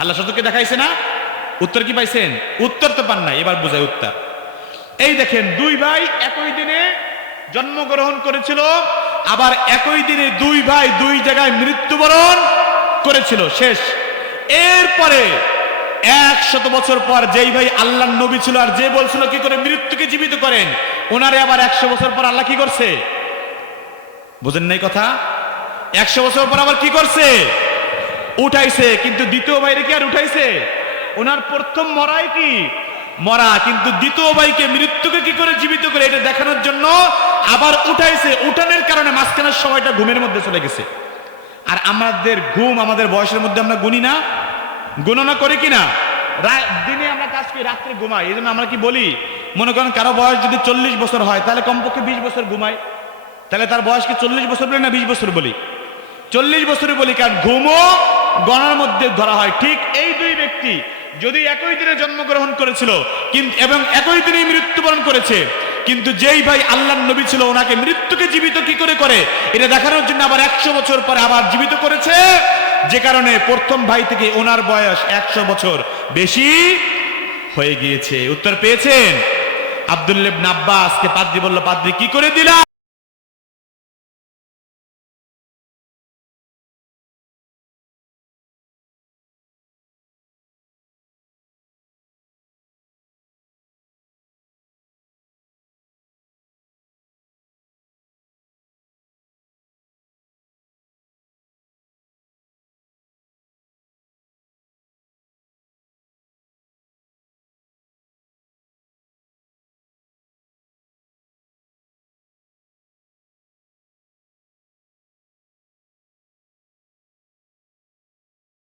আল্লাহ সচক্ষে দেখাইছে না? উত্তর কি পাইছেন? উত্তর তো পান নাই, এবার বুঝাই উত্তর। এই দেখেন, দুই ভাই একই দিনে জন্মগ্রহণ করেছিল, আবার একই দিনে দুই ভাই দুই জায়গায় মৃত্যুবরণ করেছিল। শেষ। এরপরে 100 বছর পর যেই ভাই আল্লাহর নবী ছিল আর যে বলছিল কি করে মৃত্যুকে জীবিত করেন, ওনারে আবার 100 বছর পর আল্লাহ কি করছে? বুঝেন নাই কথা? 100 বছর পর আবার কি করছে? উঠাইছে। কিন্তু দ্বিতীয় ভাইরে কি আর উঠাইছে? ওনার প্রথম মরাই কি মরা, কিন্তু দ্বিতীয় ভাইকে মৃত্যুকে কি করে জীবিত করে এটা দেখানোর জন্য আবার উঠাইছে। উঠানোর কারণে মাঝখানের সময়টা ঘুমের মধ্যে চলে গেছে। আর আমাদের ঘুম আমাদের বয়সের মধ্যে আমরা গুনি না, গণনা করি কিনা? দিনে আমরা কাজ করি, রাত্রে ঘুমাই। এই জন্য আমরা কি বলি, মনে করেন কারো বয়স যদি 40 বছর হয়, তাহলে কমপক্ষে 20 বছর ঘুমাই। তাহলে তার বয়স কি 40 বছর বলি না 20 বছর বলি? 40 বছরে বলি, কারণ ঘুমও গণার মধ্যে ধরা হয়। ঠিক এই দুই ব্যক্তি যদি একই দিনে জন্মগ্রহণ করেছিল কিন্তু এবং একই দিনে মৃত্যুবরণ করেছে, কিন্তু যেই ভাই আল্লাহর নবী ছিল ওনাকে মৃত্যুকে জীবিত কি করে করে এটা দেখানোর জন্য আবার 100 বছর পরে আবার জীবিত করেছে, যে কারণে প্রথম ভাই থেকে ওনার বয়স 100 বছর বেশি হয়ে গিয়েছে। উত্তর পেয়েছেন? আব্দুল্লাহ ইবনে আব্বাসকে পাদ্রী বলল, পাদ্রী কি করে দিলা?